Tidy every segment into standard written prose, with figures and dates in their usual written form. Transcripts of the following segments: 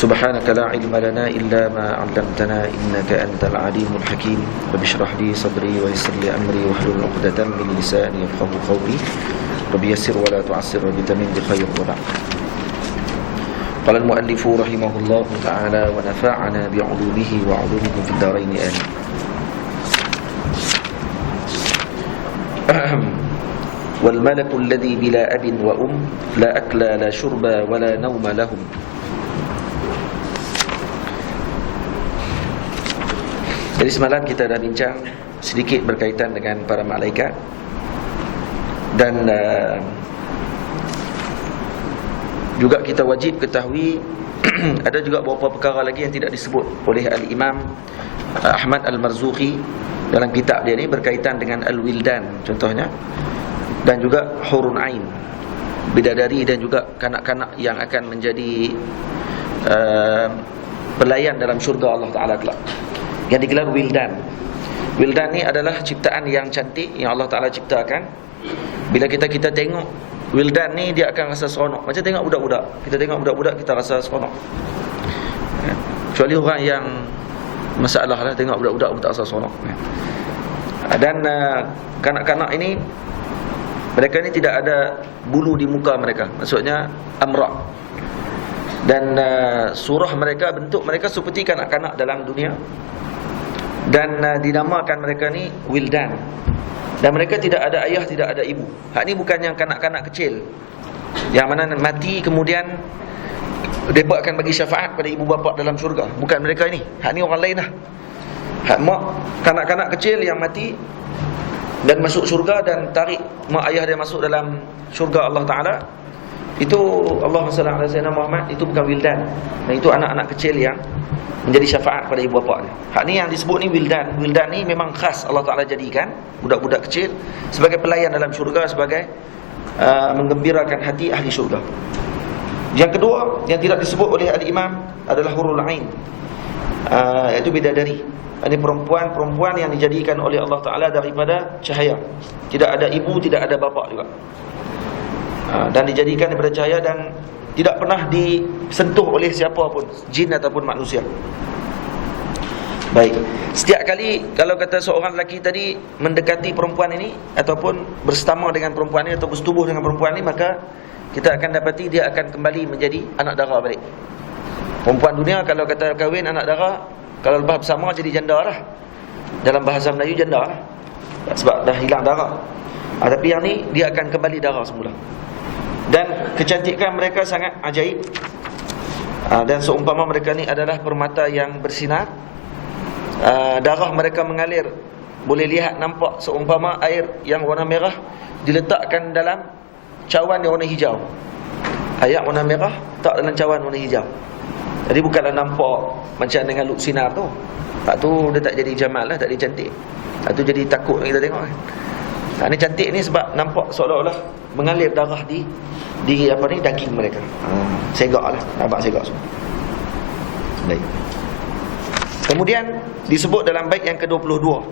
سبحانك لا علم لنا إلا ما علمتنا إنك أنت العليم الحكيم رب اشرح لي صدري ويسر لي أمري واحلل عقدة من لساني يفقهوا قولي رب يسر ولا تعسر وبتمم بخير وبعد. قال المؤلف رحمه الله تعالى ونفعنا بعلومه وعلومكم في الدارين آمين. والملك الذي بلا أب وأم لا أكل لا شرب ولا نوم لهم. Jadi semalam kita dah bincang sedikit berkaitan dengan para malaikat. Dan juga kita wajib ketahui ada juga beberapa perkara lagi yang tidak disebut oleh Al-Imam Ahmad Al-Marzuqi dalam kitab dia ni berkaitan dengan Al-Wildan contohnya, dan juga Hurun Ain, bidadari, dan juga kanak-kanak yang akan menjadi pelayan dalam syurga Allah Ta'ala kelak, yang digelar Wildan. Wildan ni adalah ciptaan yang cantik yang Allah Ta'ala ciptakan. Bila kita tengok Wildan ni, dia akan rasa seronok. Macam tengok budak-budak. Kita tengok budak-budak, kita rasa seronok. Kecuali orang yang masalah lah, tengok budak-budak pun tak rasa seronok. Dan kanak-kanak ini, mereka ni tidak ada bulu di muka mereka. Maksudnya amrak. Dan surah mereka, bentuk mereka seperti kanak-kanak dalam dunia. Dan dinamakan mereka ni Wildan. Dan mereka tidak ada ayah, tidak ada ibu. Hak ni bukan yang kanak-kanak kecil yang mana mati kemudian mereka akan bagi syafaat pada ibu bapa dalam syurga. Bukan mereka ini. Hak ni orang lain lah. Hak mak kanak-kanak kecil yang mati dan masuk syurga dan tarik mak ayah dia masuk dalam syurga Allah Ta'ala. Itu Allahumma salli ala sayyidina Muhammad, itu bukan Wildan. Dan itu anak-anak kecil yang menjadi syafaat pada ibu bapa ni. Hak ni yang disebut ni Wildan. Wildan ni memang khas Allah Ta'ala jadikan budak-budak kecil sebagai pelayan dalam syurga, sebagai menggembirakan hati ahli syurga. Yang kedua yang tidak disebut oleh Al-Imam adalah Hurul Ain, iaitu bidadari. Ini perempuan yang dijadikan oleh Allah Ta'ala daripada cahaya. Tidak ada ibu, tidak ada bapa juga, dan dijadikan daripada cahaya dan tidak pernah disentuh oleh siapa pun, jin ataupun manusia. Baik, setiap kali kalau kata seorang lelaki tadi mendekati perempuan ini ataupun bersama dengan perempuan ini atau bersetubuh dengan perempuan ini, maka kita akan dapati dia akan kembali menjadi anak dara balik. Perempuan dunia kalau kata kahwin anak dara, kalau lepas bersama jadi janda lah. Dalam bahasa Melayu janda lah, sebab dah hilang dara. Tapi yang ni dia akan kembali dara semula. Dan kecantikan mereka sangat ajaib. Dan seumpama mereka ni adalah permata yang bersinar. Darah mereka mengalir, boleh lihat nampak seumpama air yang warna merah diletakkan dalam cawan yang warna hijau. Air warna merah tak dalam cawan warna hijau. Jadi bukanlah nampak macam dengan luk sinar tu. Tak tu dia tak jadi jamal lah, tak jadi cantik. Tak tu jadi takut kita tengok kan. Ini cantik ni sebab nampak seolah-olah mengalir darah di apa ni, daging mereka. Segaklah, nampak segak semua. Baik. Kemudian disebut dalam bait yang ke-22,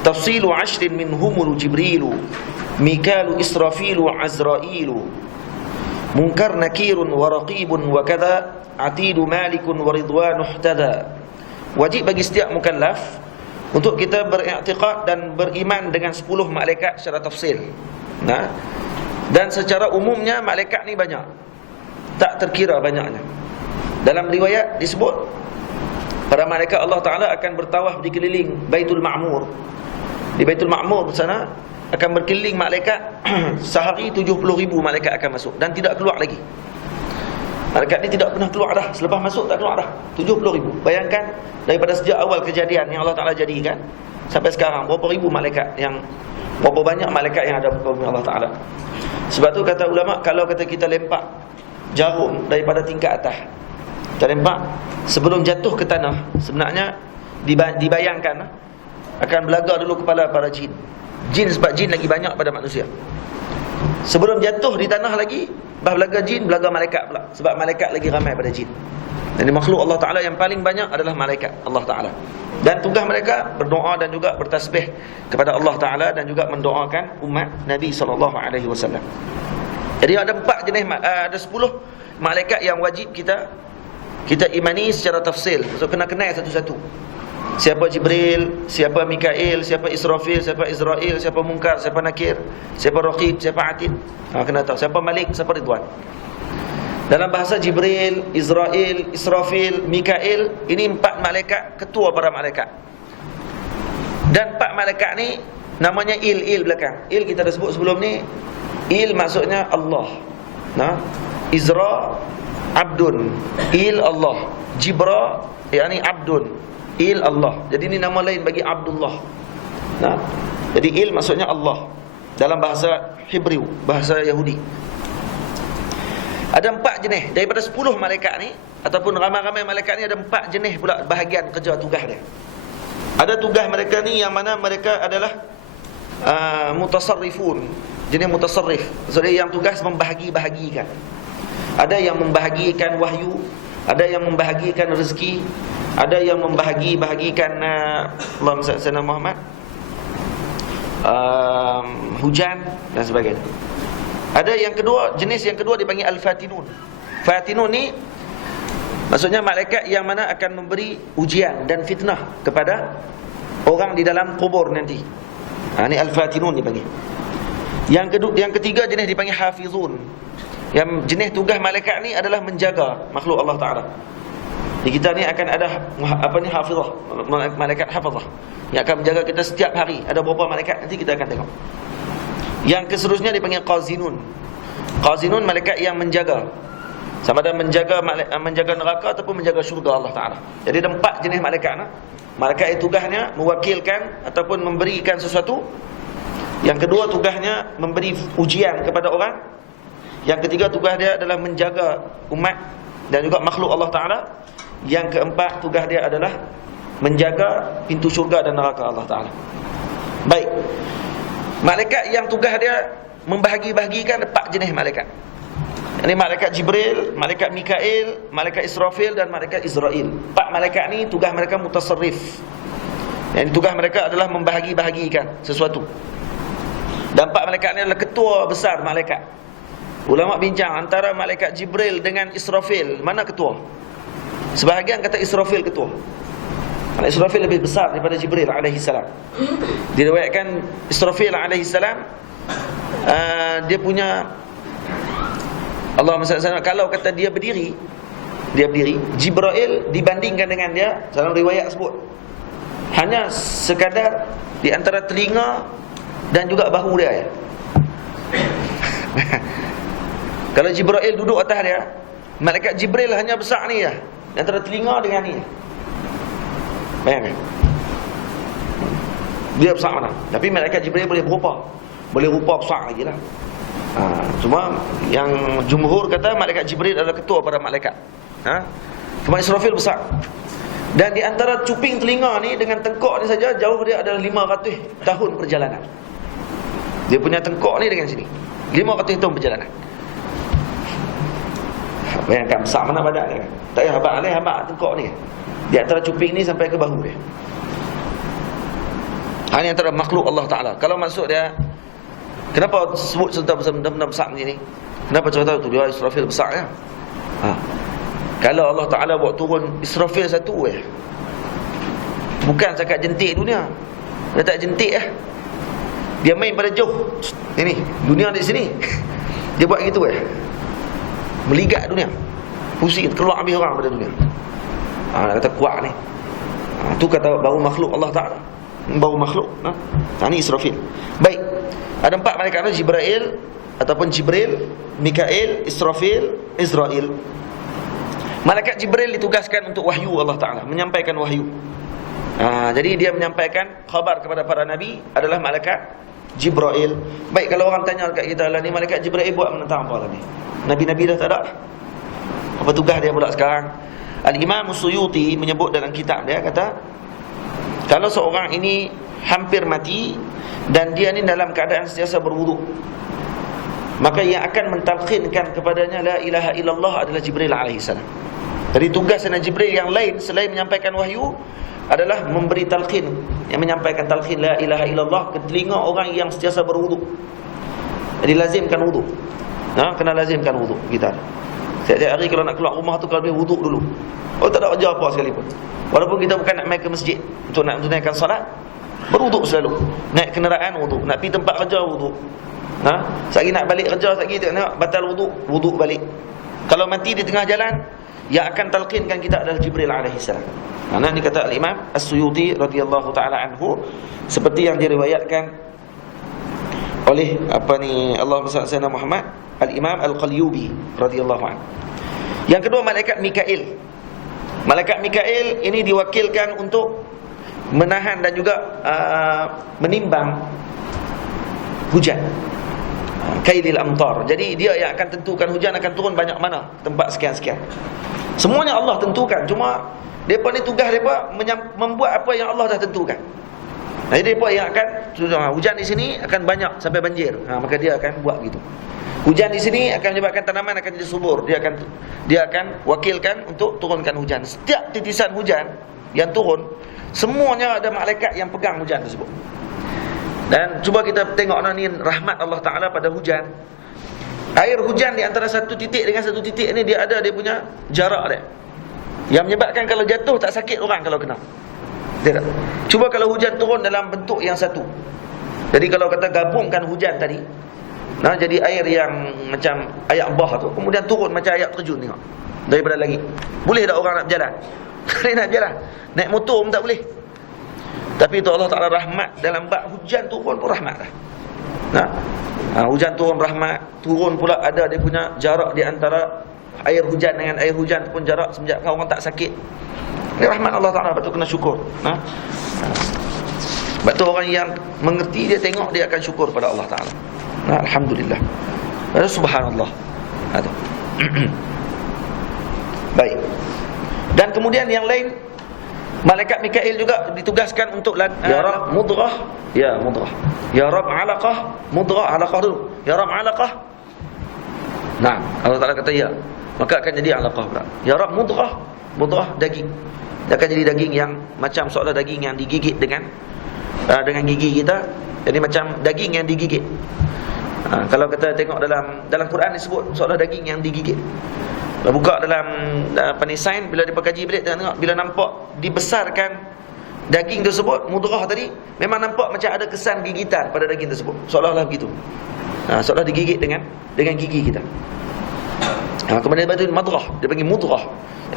tafsilu ashrin minhumul jibrilu mikalu israfilu azrailu munkar nakirun wa raqibun wa kadha atidu malikun wa ridwanu ihtada. Wajib bagi setiap mukallaf untuk kita beriktikad dan beriman dengan 10 malaikat secara tafsil. Dan secara umumnya malaikat ni banyak, tak terkira banyaknya. Dalam riwayat disebut para malaikat Allah Ta'ala akan bertawaf di keliling Baitul Ma'mur. Di Baitul Ma'mur sana akan berkeliling malaikat sehari 70,000 malaikat akan masuk dan tidak keluar lagi. Malaikat ni tidak pernah keluar dah. Selepas masuk tak keluar dah, 70,000. Bayangkan daripada sejak awal kejadian yang Allah Ta'ala jadikan sampai sekarang, berapa banyak malaikat yang ada muka bumi Allah Ta'ala. Sebab tu kata ulama', kalau kata kita lempak jarum daripada tingkat atas, kita lempak, sebelum jatuh ke tanah, sebenarnya dibayangkan akan belaga dulu kepala para jin. Sebab jin lagi banyak pada manusia. Sebelum jatuh di tanah lagi, belaga jin, belaga malaikat pula. Sebab malaikat lagi ramai pada jin. Jadi makhluk Allah Ta'ala yang paling banyak adalah malaikat Allah Ta'ala. Dan tugas mereka berdoa dan juga bertasbih kepada Allah Ta'ala dan juga mendoakan umat Nabi SAW. Jadi ada 4 jenis, ada 10 malaikat yang wajib kita kita imani secara tafsil. So kena kenal satu-satu. Siapa Jibril, siapa Mikail, siapa Israfil, siapa Israel, siapa Munkar, siapa Nakir, siapa Raqib, siapa Atid. Kena tahu siapa Malik, siapa Ridwan. Dalam bahasa Jibril, Israel, Israfil, Mikail, ini 4 malaikat, ketua para malaikat. Dan 4 malaikat ni namanya Il belakang. Il kita dah sebut sebelum ni. Il maksudnya Allah. Izra Abdun, Il Allah. Jibra yakni Abdun, Il Allah. Jadi ini nama lain bagi Abdullah. Jadi Il maksudnya Allah dalam bahasa Hebrew, bahasa Yahudi. Ada 4 jenis daripada 10 malaikat ni, ataupun ramai-ramai malaikat ni, ada 4 jenis pula bahagian kerja tugas dia. Ada tugas mereka ni yang mana mereka adalah mutasarrifun, jenis mutasarrif. Maksudnya yang tugas membahagi-bahagikan. Ada yang membahagikan wahyu, ada yang membahagikan rezeki, ada yang membahagi-bahagikan Allahumma salli ala Muhammad, hujan dan sebagainya. Ada yang kedua, jenis yang kedua dipanggil al-fatinun. Fatinun ni maksudnya malaikat yang mana akan memberi ujian dan fitnah kepada orang di dalam kubur nanti. Ni al-fatinun dipanggil. Yang ketiga jenis dipanggil hafizun. Yang jenis tugas malaikat ni adalah menjaga makhluk Allah Taala. Di kita ni akan ada hafizah, malaikat hafizah yang akan menjaga kita setiap hari. Ada berapa malaikat nanti kita akan tengok. Yang seterusnya dipanggil qazinun. Qazinun malaikat yang menjaga, sama ada menjaga neraka ataupun menjaga syurga Allah Taala. Jadi ada 4 jenis malaikat. Malaikat itu tugasnya mewakilkan ataupun memberikan sesuatu. Yang kedua tugasnya memberi ujian kepada orang. Yang ketiga tugas dia adalah menjaga umat dan juga makhluk Allah Taala. Yang keempat tugas dia adalah menjaga pintu syurga dan neraka Allah Taala. Baik. Malaikat yang tugas dia membahagi-bahagikan 4 jenis malaikat. Ini malaikat Jibril, malaikat Mikail, malaikat Israfil dan malaikat Israel. 4 malaikat ni tugas mereka mutasarrif. Yang tugas mereka adalah membahagi-bahagikan sesuatu. Dan 4 malaikat ni adalah ketua besar malaikat. Ulama bincang antara malaikat Jibril dengan Israfil, mana ketua? Sebahagian kata Israfil ketua. Kerana Israfil lebih besar daripada Jibril alaihissalam. Diriwayatkan Israfil alaihissalam dia punya, Allahumma salli alaihi wasallam, kalau kata dia berdiri, Jibril dibandingkan dengan dia, dalam riwayat sebut hanya sekadar di antara telinga dan juga bahu dia. Kalau Jibril duduk atas dia, malaikat Jibril hanya besar ni ya, antara telinga dengan ni. Bayangkan, dia besar mana. Tapi malaikat Jibril boleh rupa besar lagi lah. Cuma yang jumhur kata malaikat Jibril adalah ketua para malaikat. Cuma Israfil besar. Dan di antara cuping telinga ni dengan tengkok ni saja, jauh dia adalah 500 tahun perjalanan. Dia punya tengkok ni dengan sini 500 tahun perjalanan. Bayangkan besar mana badan dia. Tak payah habaq tengkok ni. Di antara cuping ni sampai ke bahu dia. Ini antara makhluk Allah Ta'ala. Kalau maksud dia, kenapa sebut cerita benda-benda besar macam ni? Kenapa cerita tu? Dia Israfil besar ya? Kalau Allah Ta'ala buat turun Israfil satu bukan cakap jentik dunia. Dia tak jentik Dia main pada jauh. Ini dunia di sini. Dia buat gitu meligat dunia. Pusing, keluar habis orang pada dunia. Kata kuat ni. Tu kata baru makhluk Allah Ta'ala. Baru makhluk. Ini Israfil. Baik. Ada 4 malaikat ni, Jibril ataupun Jibril, Mikail, Israfil, Israel. Malaikat Jibril ditugaskan untuk wahyu Allah Ta'ala, menyampaikan wahyu. Jadi dia menyampaikan khabar kepada para nabi adalah malaikat Jibril. Baik, kalau orang tanya dekat kita lah, ni malaikat Jibril buat tentang apa lah ni? Nabi-nabi dah tak ada. Apa tugas dia pula sekarang? Al-Imam Suyuti menyebut dalam kitab dia, kata kalau seorang ini hampir mati dan dia ni dalam keadaan sentiasa berwuduk, maka yang akan mentalqinkan kepadanya la ilaha illallah adalah Jibril alaihissalam. Jadi tugas Jibril yang lain selain menyampaikan wahyu adalah memberi talqin, yang menyampaikan talqin la ilaha illallah ke telinga orang yang sentiasa berwuduk. Jadi lazimkan wuduk. Kena lazimkan wuduk kita. Setiap hari kalau nak keluar rumah tu, kalau boleh wuduk dulu. Oh, tak ada kerja apa sekalipun. Walaupun kita bukan nak main ke masjid untuk nak menunaikan solat, berwuduk selalu. Naik kenderaan wuduk, nak pergi tempat kerja wuduk. Sekali nak balik kerja, sekali tengok batal wuduk, wuduk balik. Kalau mati di tengah jalan, yang akan talqinkan kita adalah Jibril alaihi salam. Ini kata Al-Imam As-Suyuti radhiyallahu taala anhu, seperti yang diriwayatkan oleh Allahumma salli ala Muhammad, Al-Imam Al-Qalyubi radhiyallahu anhu. Yang kedua, malaikat Mikail. Malaikat Mikail ini diwakilkan untuk menahan dan juga menimbang hujan, kailil amtar. Jadi dia yang akan tentukan hujan akan turun banyak mana, tempat sekian-sekian. Semuanya Allah tentukan. Cuma depa ni tugas depa membuat apa yang Allah dah tentukan. Jadi depa yang akan hujan di sini akan banyak sampai banjir. Maka dia akan buat gitu. Hujan di sini akan menyebabkan tanaman akan jadi subur. Dia akan wakilkan untuk turunkan hujan. Setiap titisan hujan yang turun, semuanya ada malaikat yang pegang hujan tersebut. Dan cuba kita tengok ni rahmat Allah Ta'ala pada hujan. Air hujan di antara satu titik dengan satu titik ni, dia punya jarak dia, yang menyebabkan kalau jatuh tak sakit orang kalau kena. Tidak. Cuba kalau hujan turun dalam bentuk yang satu. Jadi kalau kata gabungkan hujan tadi, jadi air yang macam air bah tu, kemudian turun macam air terjun, tengok, daripada langit. Boleh tak orang nak berjalan? Tak nak berjalan. Naik motor pun tak boleh. Tapi itu Allah Ta'ala rahmat. Dalam bab hujan turun pun rahmat lah. Hujan turun rahmat. Turun pula ada dia punya jarak di antara air hujan dengan air hujan pun jarak semenjak orang tak sakit. Ini rahmat Allah Ta'ala. Betul kena syukur. Betul orang yang mengerti, dia tengok, dia akan syukur pada Allah Ta'ala. Alhamdulillah. Subhanallah. Baik. Dan kemudian yang lain, malaikat Mikail juga ditugaskan untuk ya Rabb mudghah, ya mudghah. Ya Rabb alaqah, mudghah, alaqah dulu. Ya Rabb alaqah. Allah Ta'ala kata ya, maka akan jadi alaqah pula. Ya Rabb mudghah, mudghah daging. Dia akan jadi daging yang macam seolah daging yang digigit dengan gigi kita. Jadi macam daging yang digigit. Kalau kita tengok dalam Quran disebut seolah daging yang digigit. Kalau buka dalam sains, bila dia kaji balik, tengok bila nampak dibesarkan daging tersebut, mudghah tadi, memang nampak macam ada kesan gigitan pada daging tersebut, seolah-olah begitu. Seolah digigit dengan gigi kita. Kemudian lepas itu madghah, dia panggil mudghah,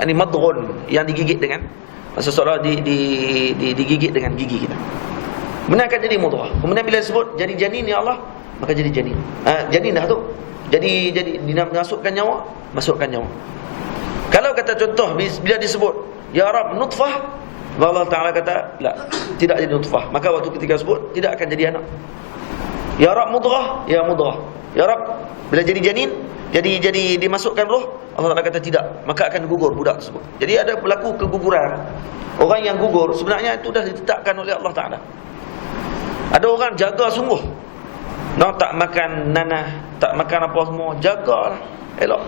yakni madghun, yang digigit dengan, maksud seolah digigit dengan gigi kita. Kemudian akan jadi mudghah. Kemudian bila disebut jadi janin ya Allah, maka jadi janin. Janin dah tu. Jadi dimasukkan nyawa, masukkan nyawa. Kalau kata contoh bila disebut ya Rabb nutfah, Allah Ta'ala kata la, tidak jadi nutfah, maka waktu ketika sebut tidak akan jadi anak. Ya Rabb mudghah, ya mudghah. Ya Rabb bila jadi janin, jadi dimasukkan roh, Allah Ta'ala kata tidak, maka akan gugur budak tersebut. Jadi ada berlaku keguguran. Orang yang gugur sebenarnya itu dah ditetapkan oleh Allah Ta'ala. Ada orang jaga sungguh, tak makan nanah, tak makan apa semua, jagalah elok,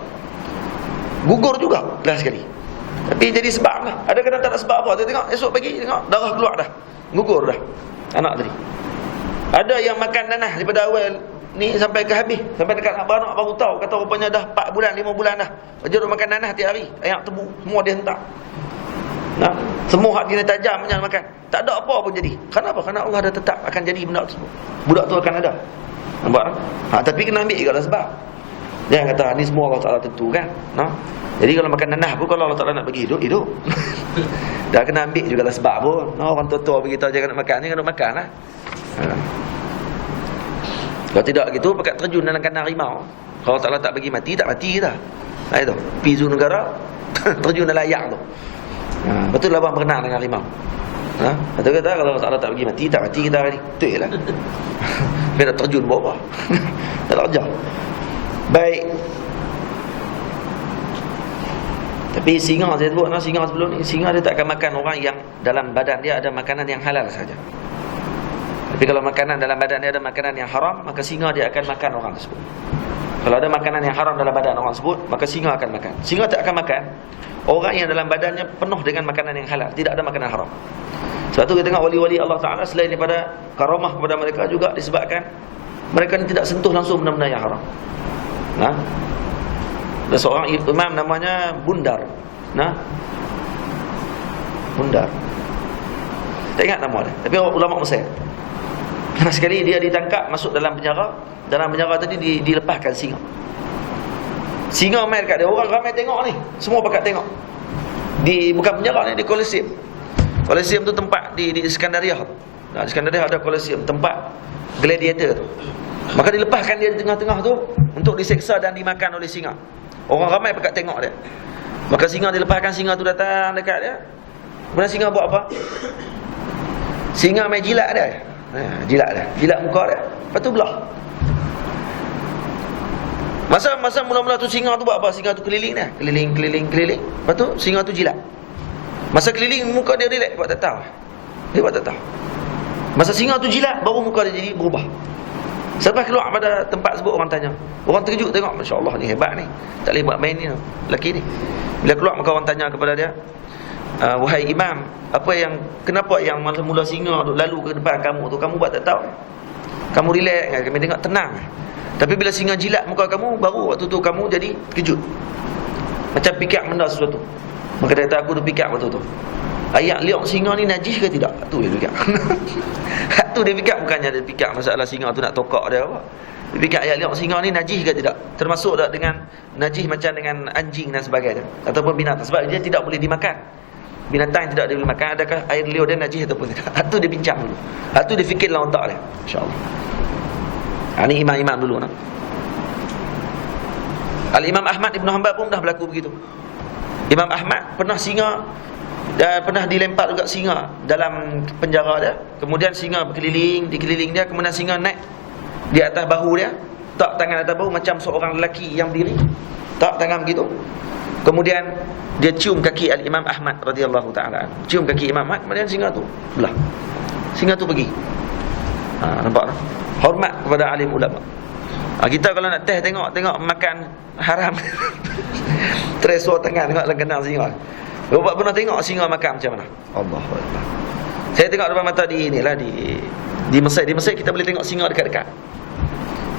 gugur juga lah sekali. Tapi jadi sebab lah. Ada kadang tak ada sebab apa. Tengok esok pagi, tengok darah keluar dah, gugur dah anak tadi. Ada yang makan nanah daripada awal ni sampai ke habis, sampai dekat nak beranak baru tahu, kata rupanya dah 4 bulan 5 bulan dah dia duk makan nanah tiap hari, ayak tebu semua dia hentak. Semua hak dia tajam punya makan, tak ada apa pun jadi. Kenapa? Kerana Allah dah tetap akan jadi benda tersebut. Budak tu akan ada. Nampak? Tapi kena ambil juga lah sebab. Jangan kata ni semua Allah Ta'ala tentukan. Jadi kalau makan nanah pun, kalau Allah Ta'ala nak bagi hidup, hidup. Dah kena ambil juga lah sebab pun. Orang tua-tua beritahu jangan nak makan, ni kena makan lah. Kalau tidak gitu, pakat terjun dalam kandang harimau. Kalau Allah Ta'ala tak bagi mati, tak mati kita. Itu pizu negara, terjun dalam ayak tu. Betul lah abang berenang dengan harimau. Betul kata kalau Allah Ta'ala tak bagi mati, tak mati kita hari ni. Betul lah. Dia nak terjun bawah. Tak nak kerja. Baik. Tapi singa saya sebut, singa sebelum ni, singa dia tak akan makan orang yang dalam badan dia ada makanan yang halal saja. Tapi kalau makanan dalam badan dia ada makanan yang haram, maka singa dia akan makan orang tersebut. Kalau ada makanan yang haram dalam badan orang tersebut, maka singa akan makan. Singa tak akan makan orang yang dalam badannya penuh dengan makanan yang halal, tidak ada makanan haram. Sebab tu kita tengok wali-wali Allah Ta'ala, selain daripada karamah kepada mereka, juga disebabkan mereka ni tidak sentuh langsung benda-benda yang haram. Ada seorang imam namanya Bundar. Nah, Bundar. Tak ingat nama dia, tapi ulama Mesir. Pernah sekali dia ditangkap, masuk dalam penjara. Dalam penjara tadi dilepaskan singa. Singa main dekat dia, orang ramai tengok ni. Semua pakat tengok. Bukan penjara ni, di Colosseum. Colosseum tu tempat di Iskandariah. Nah, di Iskandariah ada Colosseum, tempat gladiator tu. Maka dilepaskan dia di tengah-tengah tu untuk diseksa dan dimakan oleh singa. Orang ramai pakat tengok dia. Maka singa dilepaskan, singa tu datang dekat dia. Kemudian singa buat apa? Singa main jilat dia. Jilat dia, jilat muka dia. Lepas tu belah. Masa mula-mula tu singa tu buat apa? Singa tu keliling dia, keliling. Lepas tu singa tu jilat. Masa keliling muka dia relax, buat tak tahu. Dia buat tak tahu. Masa singa tu jilat, baru muka dia jadi berubah. Selepas keluar pada tempat sebut, orang tanya. Orang terkejut tengok, masya-Allah ni hebat ni. Tak boleh buat main ni lelaki ni. Bila keluar maka orang tanya kepada dia, wahai imam, kenapa yang mula-mula singa tu lalu ke depan kamu tu, kamu buat tak tahu? Kamu relax kan, kami tengok tenang. Tapi bila singa jilat muka kamu, baru waktu tu kamu jadi kejut. Macam fikir benda sesuatu. Maka dia kata, aku dah fikir waktu tu. Ayat liok singa ni najis ke tidak? Tu dia fikir. Tu dia fikir, bukannya dia fikir masalah singa tu nak tokak dia apa. Dia fikir ayat liok singa ni najis ke tidak? Termasuk tak dengan najis macam dengan anjing dan sebagainya, ataupun binatang, sebab dia tidak boleh dimakan. Binatang yang tidak boleh dimakan, adakah air liur dia najis ataupun tidak? Tu dia bincang dulu. Tu dia fikir dalam otak dia. Insya-Allah. Ini imam-imam dulu nah. Al-Imam Ahmad Ibn Hanbal pun dah berlaku begitu. Imam Ahmad pernah singa dan pernah dilempar juga singa dalam penjara dia. Kemudian singa berkeliling, dikeliling dia, kemudian singa naik di atas bahu dia, tak tangan atas bahu macam seorang lelaki yang berdiri. Tak tangan begitu. Kemudian dia cium kaki Al-Imam Ahmad radhiyallahu taala. Cium kaki Imam Ahmad, kemudian singa tu belah. Singa tu pergi. Nampak tak? Hormat kepada alim ulama. Kita kalau nak tengok makan haram tresor tangan tengok langganang singa. Bapak pernah tengok singa makan macam mana? Allahuakbar. Saya tengok depan mata di Mesir. Di Mesir kita boleh tengok singa dekat-dekat.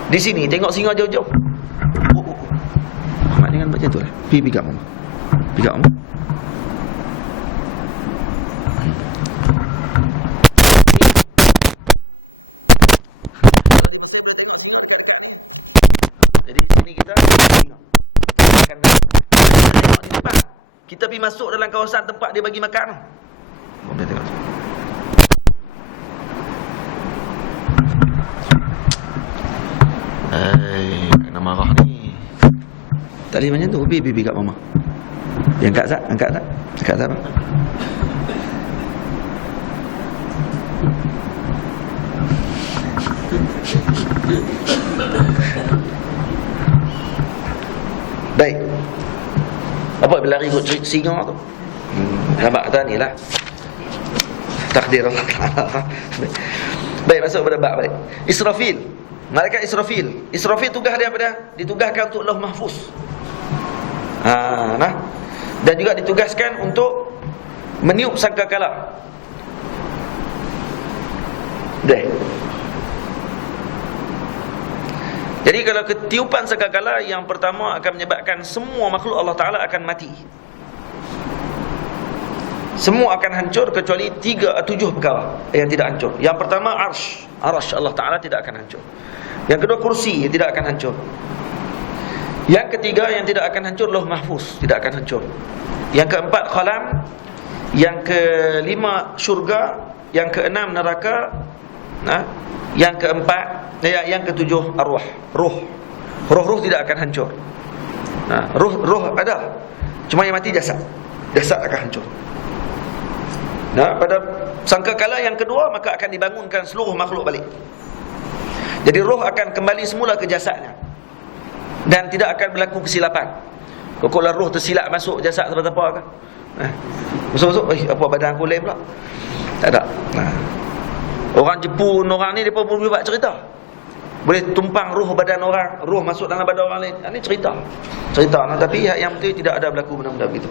Di sini tengok singa jauh-jauh. Mak jangan buat macam tu lah. Pergi kat mama. Jadi sini kita akan tengok di depan. Kita pergi masuk dalam kawasan tempat dia bagi makan. Boleh tengok. Kena marah ni. Tak boleh macam tu. Bibi kat mama. Dia angkat tak? Angkat tak apa? Baik. Apa berlari ikut singa tu? Nampak kata ni lah takdir Allah Ta'ala. Baik, masuk pada bab balik. Israfil, malaikat Israfil. Israfil tugas dia apa dia? Ditugaskan untuk Lauh Mahfuz. Dan juga ditugaskan untuk meniup sangkakala. Jadi kalau ketiupan sangkakala, yang pertama akan menyebabkan semua makhluk Allah Ta'ala akan mati. Semua akan hancur kecuali 7 perkara yang tidak hancur. Yang pertama arsh Allah Ta'ala tidak akan hancur. Yang kedua kursi yang tidak akan hancur. Yang ketiga yang tidak akan hancur Lauh Mahfuz, tidak akan hancur. Yang keempat qalam. Yang kelima syurga. Yang keenam neraka. Yang keempat, yang ketujuh arwah. Roh tidak akan hancur. Roh ada, cuma yang mati jasad akan hancur. Pada sangkakala yang kedua, maka akan dibangunkan seluruh makhluk balik. Jadi roh akan kembali semula ke jasadnya, dan tidak akan berlaku kesilapan. Kalau roh tersilap masuk jasad seperti apa kan? Masuk, apa badan aku lain pula? Tak ada. Orang Jepun, orang ni mereka boleh buat cerita. Boleh tumpang roh badan orang, roh masuk dalam badan orang lain. Ini cerita. Tapi yang betul tidak ada berlaku benda-benda begitu.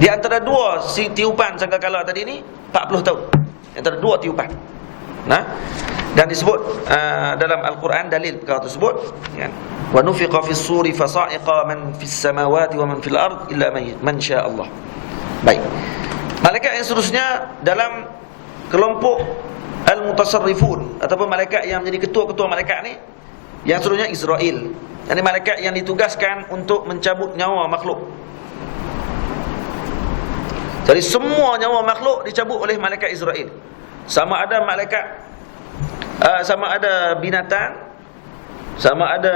Di antara dua tiupan sangkakala tadi ni 40 tahun. Antara dua tiupan. Dan disebut dalam Al-Quran dalil perkara tersebut, kan? Wa nufiqa fis suri fasa'iqa man fis samawati wa man fil ard illa man syaa Allah. Baik. Malaikat yang seterusnya dalam kelompok al-mutasarrifun ataupun malaikat yang menjadi ketua-ketua malaikat ni, yang seterusnya Israel. Ini malaikat yang ditugaskan untuk mencabut nyawa makhluk. Jadi semua nyawa makhluk dicabut oleh malaikat Israel. Sama ada malaikat sama ada binatang, sama ada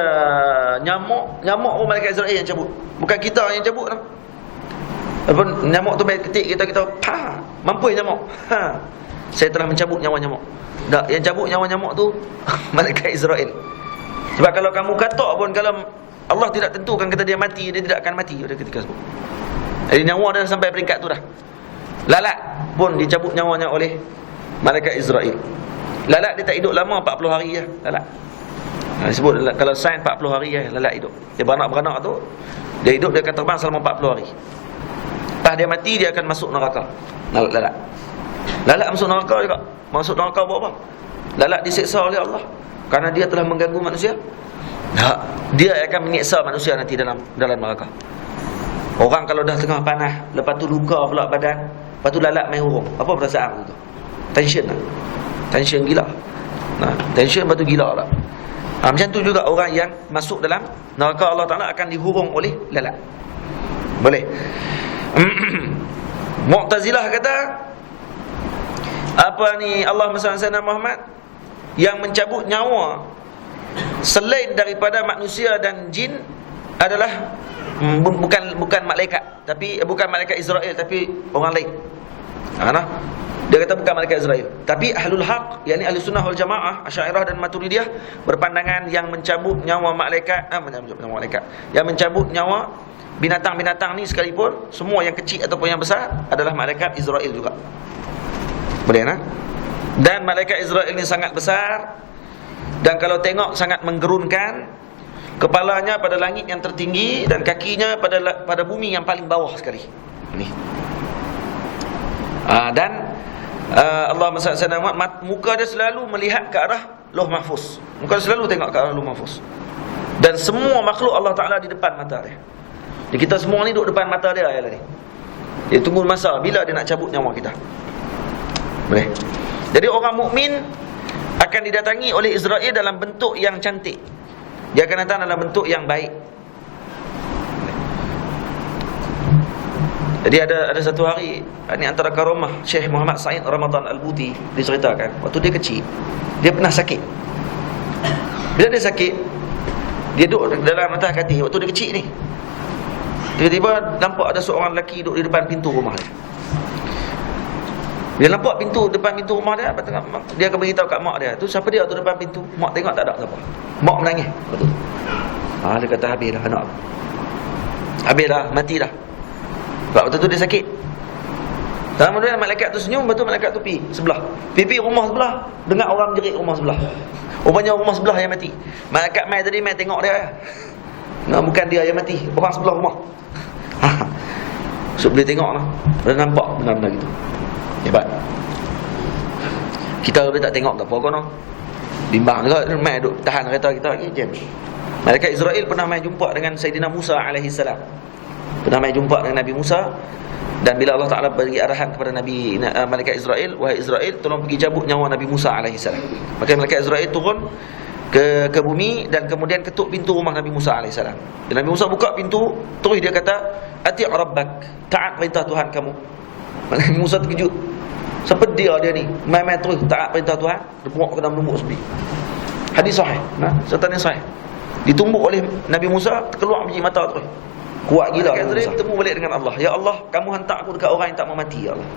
nyamuk. Nyamuk pun malaikat Israel yang cabut, bukan kita yang cabut lah. Apa nyamuk tu baik ketik kita mampu nyamuk. Saya telah mencabut nyawa nyamuk. Tak, yang cabut nyawa nyamuk tu malaikat Israel. Sebab kalau kamu katak pun, kalau Allah tidak tentukan kata dia mati, dia tidak akan mati pada ketika tersebut. Jadi nyawa dah sampai peringkat tu dah. Lalat pun dicabut nyawanya oleh malaikat Israel. Lalat dia tak hidup lama, 40 hari je lalat. Disebut kalau sains 40 hari je lalat hidup. Dia beranak-beranak tu, dia hidup, dia akan terbang selama 40 hari. Lepas dia mati, dia akan masuk neraka. Lalat masuk neraka juga. Masuk neraka buat apa? Lalat diseksa oleh Allah kerana dia telah mengganggu manusia. Dia akan menyeksa manusia nanti dalam neraka. Orang kalau dah tengah panas, lepas tu luka pula badan, lepas tu lalat main hurung, apa perasaan tu? Tension lah. Tension gila. Tension lepas tu gila lah. Macam tu juga orang yang masuk dalam neraka Allah Ta'ala akan dihurung oleh lalat. Boleh. Mu'tazilah kata, apa ni, Allah SWT Muhammad yang mencabut nyawa selain daripada manusia dan jin adalah bukan malaikat, tapi bukan malaikat Israel, tapi orang lain. Dia kata bukan malaikat Israel, tapi ahlul haq, yakni ahli sunnah wal jamaah, Asy'ariyah dan Maturidiyah berpandangan yang mencabut nyawa malaikat, yang mencabut nyawa binatang-binatang ni sekalipun, semua yang kecil ataupun yang besar, adalah malaikat Israel juga. Boleh nah? Dan malaikat Israel ni sangat besar, dan kalau tengok sangat menggerunkan. Kepalanya pada langit yang tertinggi dan kakinya pada bumi yang paling bawah sekali. Ni. Dan Allah SWT, muka dia selalu melihat ke arah Lauh Mahfuz. Muka dia selalu tengok ke arah Lauh Mahfuz. Dan semua makhluk Allah Ta'ala di depan mata dia. Jadi kita semua ni duduk depan mata dia ni. Dia tunggu masa bila dia nak cabut nyawa kita. Boleh. Jadi orang mukmin akan didatangi oleh Israel dalam bentuk yang cantik. Dia akan datang dalam bentuk yang baik. Jadi ada satu hari, ini antara karomah Syekh Muhammad Said Ramadan Al-Buti, diceritakan waktu dia kecil, dia pernah sakit. Bila dia sakit, dia duduk dalam atas katil waktu dia kecil ni. Tiba-tiba nampak ada seorang lelaki duduk di depan pintu rumah dia. Dia nampak depan pintu rumah dia, dia akan beritahu kat mak dia, tu siapa dia tu depan pintu? Mak tengok tak ada siapa. Mak menangis. Betul. Dia kata habis dah anak. Habis dah, mati dah. Sebab waktu tu dia sakit. Kemudian malaikat tu senyum, betul malaikat tu pergi sebelah. Pergi rumah sebelah, dengar orang jerit rumah sebelah. Rupanya rumah sebelah yang mati. Malaikat mai tadi mai tengok dia. Bukan dia yang mati, orang sebelah rumah. So boleh tengok lah. Dia nampak benar-benar gitu. Hebat. Kita boleh tak tengok tak apa kono. Bimbang juga mai duk tahan kereta kita lagi jam. Malaikat Israel pernah mai jumpa dengan Sayyidina Musa alaihi salam. Pernah mai jumpa dengan Nabi Musa, dan bila Allah Taala bagi arahan kepada Nabi malaikat Israel, wahai Israel, tolong pergi cabut nyawa Nabi Musa alaihi salam. Maka malaikat Israel turun ke bumi dan kemudian ketuk pintu rumah Nabi Musa alaihi salam. Dan Nabi Musa buka pintu, terus dia kata, "Ati' rabbak", taat perintah Tuhan kamu. Nabi Musa terkejut. Siapa dia ni? Mai terus taat perintah Tuhan, dia buang ke dalam lumbuk sepi. Hadis sahih, serta ni sahih. Ditumbuk oleh Nabi Musa, keluar biji mata terus. Kuat gila Nabi Musa. Bertemu balik dengan Allah. Ya Allah, kamu hantar aku dekat orang yang tak mau mati, ya Allah.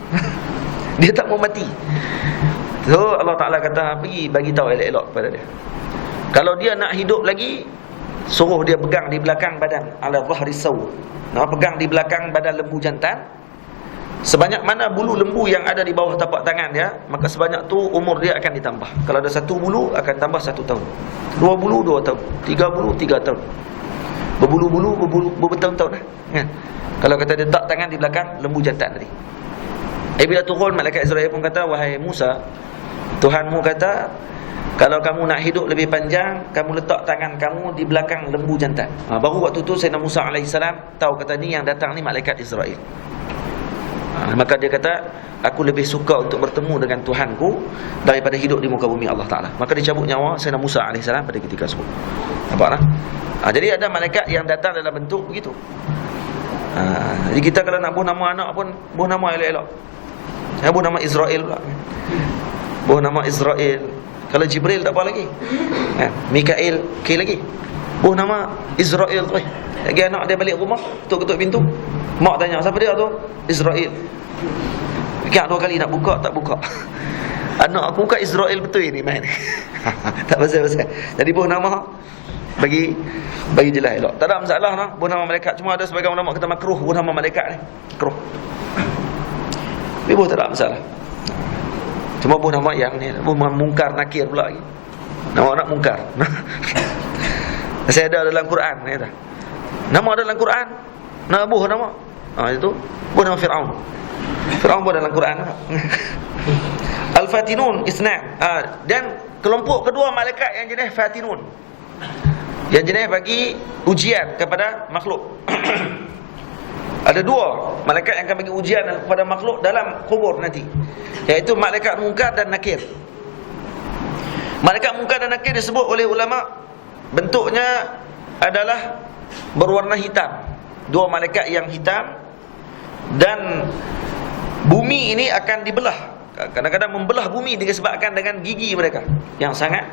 Dia tak mau mati. So Allah Ta'ala kata, pergi bagi tahu elok-elok kepada dia. Kalau dia nak hidup lagi, suruh dia pegang di belakang badan, ala dhahri saw. Pegang di belakang badan lembu jantan. Sebanyak mana bulu lembu yang ada di bawah tapak tangan dia, maka sebanyak tu umur dia akan ditambah. Kalau ada satu bulu, akan tambah 1 tahun. 2 bulu, 2 tahun. 3 bulu, 3 tahun. Berbulu-bulu, bertahun-tahun lah, kan? Kalau kata dia tak tangan di belakang lembu jantan tadi. Bila turun, malaikat Israel pun kata, wahai Musa, Tuhanmu kata, Kalau kamu nak hidup lebih panjang, kamu letak tangan kamu di belakang lembu jantan. Baru waktu tu Sayyidina Musa AS tahu, kata ni yang datang ni malaikat Israel. Maka dia kata, aku lebih suka untuk bertemu dengan Tuhanku daripada hidup di muka bumi Allah Ta'ala. Maka dia cabut nyawa Sayyidina Musa AS pada ketika tersebut. Nampak tak? Jadi ada malaikat yang datang dalam bentuk begitu. Jadi kita kalau nak buh nama anak pun buh nama elok-elok. Buh nama Israel pula. Buh nama Israel. Kalau Jibril tak apa lagi. Mikael okey lagi. Buh nama Israel tu. Lagi anak dia balik rumah, ketuk-ketuk pintu. Mak tanya, siapa dia tu? Israel. Fikir 2 kali nak buka, tak buka. Anak aku bukan Israel betul ni main. Tak pasal-pasal. Jadi buh nama bagi jelas elok. Tak ada masalah nah, buh nama malaikat. Cuma ada sebagian ulama kata makruh buh nama malaikat ni. Makruh. Tapi buh tak ada masalah. Cuma buh nama yang ni, buh mungkar nakir pula lagi. Nama anak mungkar. Saya ada dalam Quran kata. Nama ada dalam Quran. Nak buh nama. Itu buh nama Firaun. Firaun buh dalam Quran. Al-Fatinun isnan. Dan kelompok kedua malaikat yang jenis Fatinun. Yang jenis bagi ujian kepada makhluk. Ada 2 malaikat yang akan bagi ujian kepada makhluk dalam kubur nanti, iaitu malaikat Munkar dan Nakir. Malaikat Munkar dan Nakir disebut oleh ulama bentuknya adalah berwarna hitam. 2 malaikat yang hitam, dan bumi ini akan dibelah. Kadang-kadang membelah bumi disebabkan dengan gigi mereka yang sangat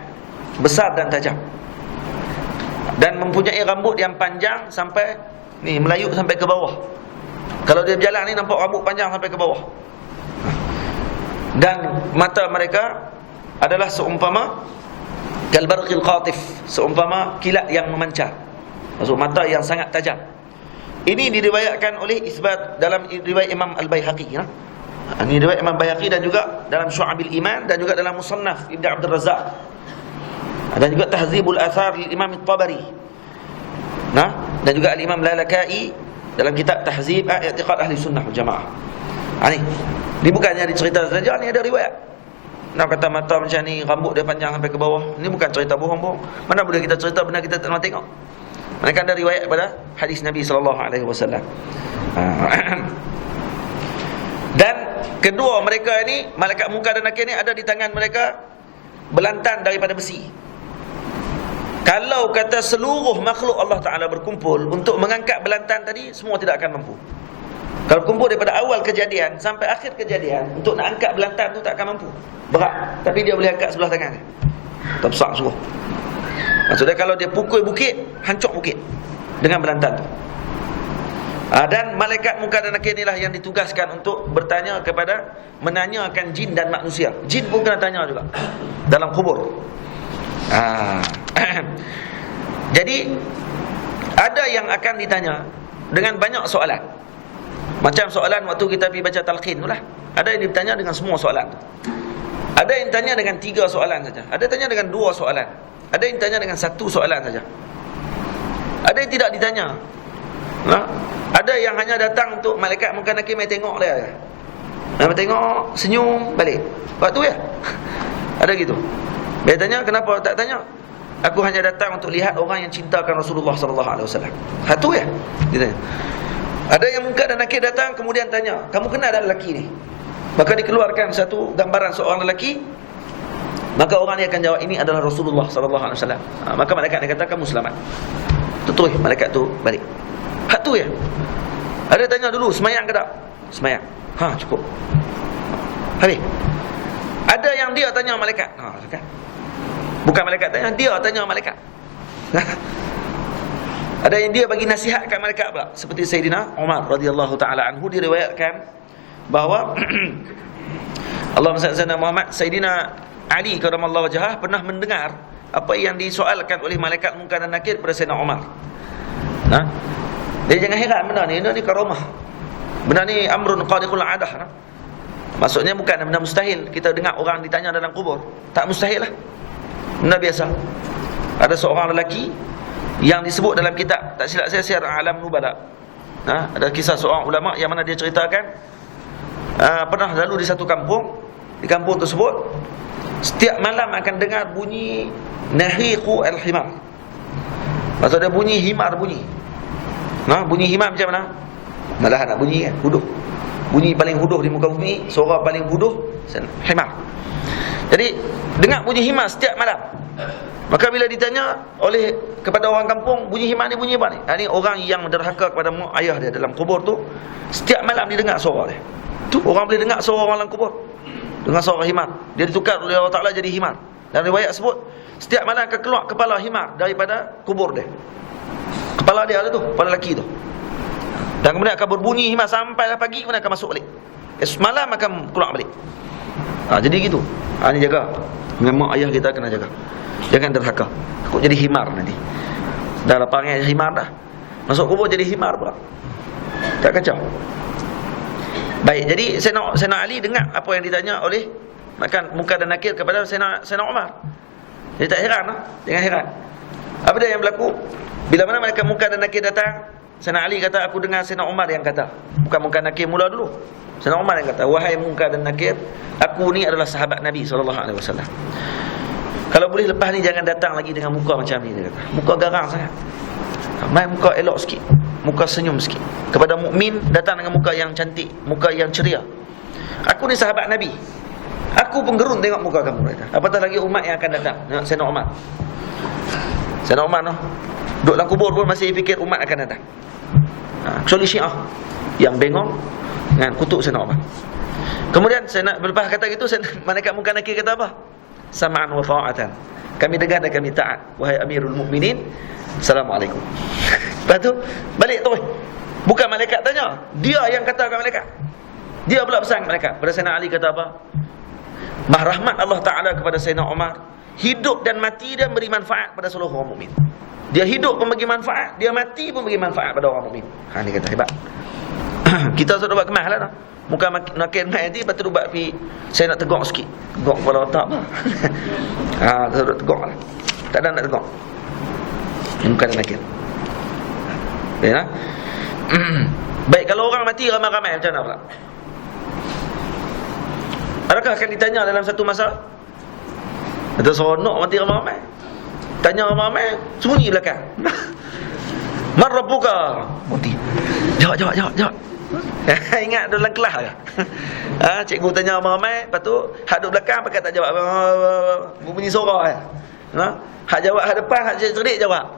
besar dan tajam, dan mempunyai rambut yang panjang sampai ni melayuk sampai ke bawah. Kalau dia berjalan ni nampak rambut panjang sampai ke bawah. Dan mata mereka adalah seumpama kalbarqil qatif, seumpama kilat yang memancar. Maksud mata yang sangat tajam. Ini diriwayatkan oleh isbat dalam riwayat Imam Al-Baihaqi. Ini riwayat Imam Baihaqi dan juga dalam Syu'abil Iman, dan juga dalam Musannaf Ibn Abdul Razzaq, dan juga Tahzibul Athar Imam At-Tabari. Dan juga Al-Imam Lalaka'i dalam kitab Tahzib I'tiqad Ahli Sunnah wal Jamaah. Ini bukannya dicerita saja, ni ada riwayat. Nak kata mata macam ni, rambut dia panjang sampai ke bawah. Ini bukan cerita bohong-bohong. Mana boleh kita cerita benda kita tak nak tengok. Mereka ada riwayat pada hadis Nabi SAW. Dan kedua mereka ini, malaikat Munkar dan Nakir ni, ada di tangan mereka belantan daripada besi. Kalau kata seluruh makhluk Allah Ta'ala berkumpul untuk mengangkat belantan tadi, semua tidak akan mampu. Kalau kumpul daripada awal kejadian sampai akhir kejadian, untuk nak angkat belantan tu tak akan mampu. Berat. Tapi dia boleh angkat sebelah tangan. Tak besar suruh. Maksudnya kalau dia pukul bukit, hancur bukit dengan belantan tu. Dan malaikat Munkar dan Nakir inilah yang ditugaskan untuk bertanya kepada, menanyakan jin dan manusia. Jin pun kena tanya juga dalam kubur. Jadi ada yang akan ditanya dengan banyak soalan. Macam soalan waktu kita pergi baca talqin tu lah. Ada yang ditanya dengan semua soalan tu. Ada yang tanya dengan 3 soalan saja. Ada yang tanya dengan 2 soalan. Ada yang tanya dengan 1 soalan saja. Ada yang tidak ditanya. Ada yang hanya datang untuk malaikat Munkar Nakir mai tengok dia. Mai tengok, senyum, balik. Waktu ya. Ada gitu. Dia tanya, kenapa tak tanya? Aku hanya datang untuk lihat orang yang cintakan Rasulullah SAW. Satu ya. Dia tanya. Ada yang Munkar dan Nakir datang kemudian tanya, kamu kenal ada lelaki ni? Maka dikeluarkan satu gambaran seorang lelaki. Maka orang ni akan jawab, ini adalah Rasulullah SAW. Maka malaikat dia kata, kamu selamat. Terus malaikat tu balik. Satu ya. Ada tanya dulu, semayang ke tak? Semayang. Cukup. Habis. Ada yang dia tanya malaikat. Kan? Bukan malaikat tanya, dia tanya malaikat. Ada yang dia bagi nasihat kat malaikat pula. Seperti Sayyidina Umar radhiyallahu ta'ala anhu, diriwayatkan bahawa Allahumma salli ala Muhammad, Sayyidina Ali karramallahu wajhah pernah mendengar apa yang disoalkan oleh malaikat Munkar dan Nakir pada Sayyidina Umar. Dia jangan heran benda ni karamah. Benda ni amrun qadiqul adah. Maksudnya bukan benda mustahil. Kita dengar orang ditanya dalam kubur, tak mustahil lah. Benda biasa. Ada seorang lelaki yang disebut dalam kitab, tak silap saya, Syiar A'lam Nubala. Ada kisah seorang ulama yang mana dia ceritakan pernah lalu di satu kampung. Di kampung tersebut setiap malam akan dengar bunyi nahiqu al-himar. Maksud dia bunyi himar bunyi. Bunyi himar macam mana? Malah nak bunyi kan, huduh. Bunyi paling huduh di muka bumi, suara paling huduh himar. Jadi dengar bunyi himar setiap malam. Maka bila ditanya oleh kepada orang kampung, bunyi himar ni bunyi apa ni? Ini orang yang derhaka kepada mak ayah dia dalam kubur tu, setiap malam dia dengar suara dia. Tu orang boleh dengar suara orang dalam kubur, dengar suara himar. Dia ditukar oleh Allah Ta'ala jadi himar. Dan riwayat sebut setiap malam akan keluar kepala himar daripada kubur dia. Kepala dia ada tu, kepala lelaki tu. Dan kemudian akan berbunyi himar sampailah pagi, kemudian akan masuk balik. Malam akan keluar balik. Jadi gitu. Ini jaga. Dengan mak ayah kita kena jaga. Jangan derhaka. Takut jadi himar nanti. Dah lapangnya himar dah. Masuk kubur jadi himar pula. Tak kacau. Baik, jadi Sayyidina Ali dengar apa yang ditanya oleh makan Munkar dan Nakir kepada Sayyidina Umar. Dia tak heran, jangan heran. Apa dia yang berlaku? Bila mana malaikat Munkar dan Nakir datang, Sayyidina Ali kata, aku dengar Sayyidina Umar yang kata. Bukan Munkar Nakir mula dulu. Sayyidina Umar yang kata, wahai Munkar dan Nakir, aku ni adalah sahabat Nabi SAW. Kalau boleh lepas ni jangan datang lagi dengan muka macam ni, dia kata. Muka garang sangat. Mai muka elok sikit, muka senyum sikit. Kepada mukmin datang dengan muka yang cantik, muka yang ceria. Aku ni sahabat Nabi. Aku pun gerun tengok muka kamu, kata. Apatah lagi umat yang akan datang. Tengok Sayyidina Umar. Sayyidina Umar duduk dalam kubur pun masih fikir umat akan datang. Kecuali Syiah yang bengong dengan kutuk Sayyidina Umar. Kemudian lepas kata gitu, malaikat Munkar Nakir kata apa? Sam'an wa ta'atan. Kami dengar dan kami taat, wahai Amirul Mukminin. Assalamualaikum. Lepas tu balik tu. Bukan malaikat tanya, dia yang kata kat malaikat. Dia pula pesan kat malaikat. Pada Sayyidina Ali kata apa? Rahmat Allah Ta'ala kepada Sayyidina Umar, hidup dan mati dia beri manfaat pada seluruh orang mukmin. Dia hidup pun bagi manfaat, dia mati pun bagi manfaat pada orang mukmin. Ni kata hebat. Kita sudah buat kemas lah. Muka Nakir nanti, lepas tu buat pergi. Saya nak tegak sikit. Tegak kepala otak lah. Sudah tegak lah. Tak ada nak tegak. Muka Nakir. Ya. Baik, kalau orang mati ramai-ramai macam mana pula? Adakah akan ditanya dalam satu masa? Ada seronok mati ramai-ramai. Tanya ramai-ramai, sembunyi belakang. Man rabbuka? Mati. Jawab. Ingat dalam kelas ke? Cikgu tanya ramai-ramai, lepas tu hak duduk belakang pakai tak jawab. Bunyi suara hak jawab hak depan, hak cerdik jawab.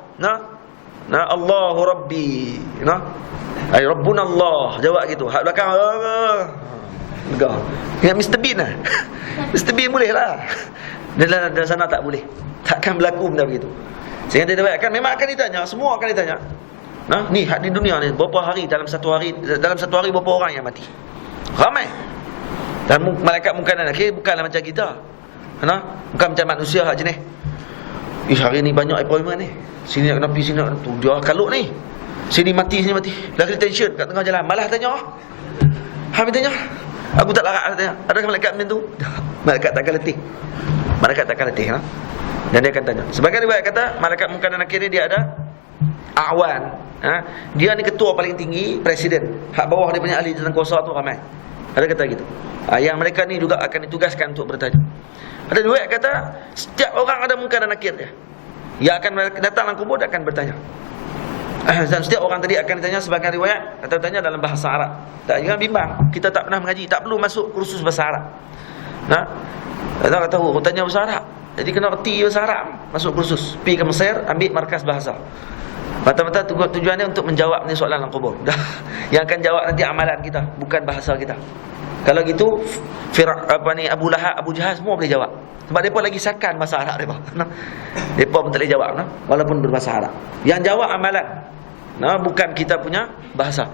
Allahu Rabbi. Ay Rabbuna Allah. Jawab gitu. Hak belakang lega. Ingat Mr. Bean lah. Mr. Bean boleh lah. Dalam sana tak boleh. Takkan berlaku benda begitu. Sehingga dia kan memang akan ditanya, semua akan ditanya. Ni di dunia ni berapa hari, dalam satu hari berapa orang yang mati? Ramai. Dan malaikat Munkar dan Nakir bukanlah macam kita. Bukan macam manusia hak jenis. Hari ni banyak appointment ni. Sini nak kena pergi, sini nak tu. Dia kaluk ni. Sini mati. Lagi tension kat tengah jalan. Malah tanya. Hamid tanya. Aku tak larat tanya. Adakah malaikat macam tu? Malaikat takkan letih. Dan dia akan tanya. Sebagai riwayat kata, malaikat Munkar dan Nakir ni dia ada awan. Dia ni ketua paling tinggi, presiden. Hak bawah dia punya ahli tentang kuasa tu ramai. Ada kata gitu. Yang mereka ni juga akan ditugaskan untuk bertanya. Ada riwayat kata setiap orang ada Munkar dan Nakir dia. Yang akan datang dalam kubur dia akan bertanya. Dan setiap orang tadi akan ditanya sebagai riwayat atau tanya dalam bahasa Arab. Tak, jangan bimbang. Kita tak pernah mengaji, tak perlu masuk kursus bahasa Arab. Tak tahu tanya bahasa Arab. Jadi kena reti bahasa Arab, masuk kursus. Pergi ke Mesir, ambil markas bahasa. Mata-mata tujuannya untuk menjawab ni soalan dalam kubur. Yang akan jawab nanti amalan kita, bukan bahasa kita. Kalau gitu Abu Lahab, Abu Jahal semua boleh jawab. Sebab mereka lagi sakan bahasa Arab mereka. Mereka pun tak boleh jawab walaupun berbahasa Arab. Yang jawab amalan, bukan kita punya bahasa.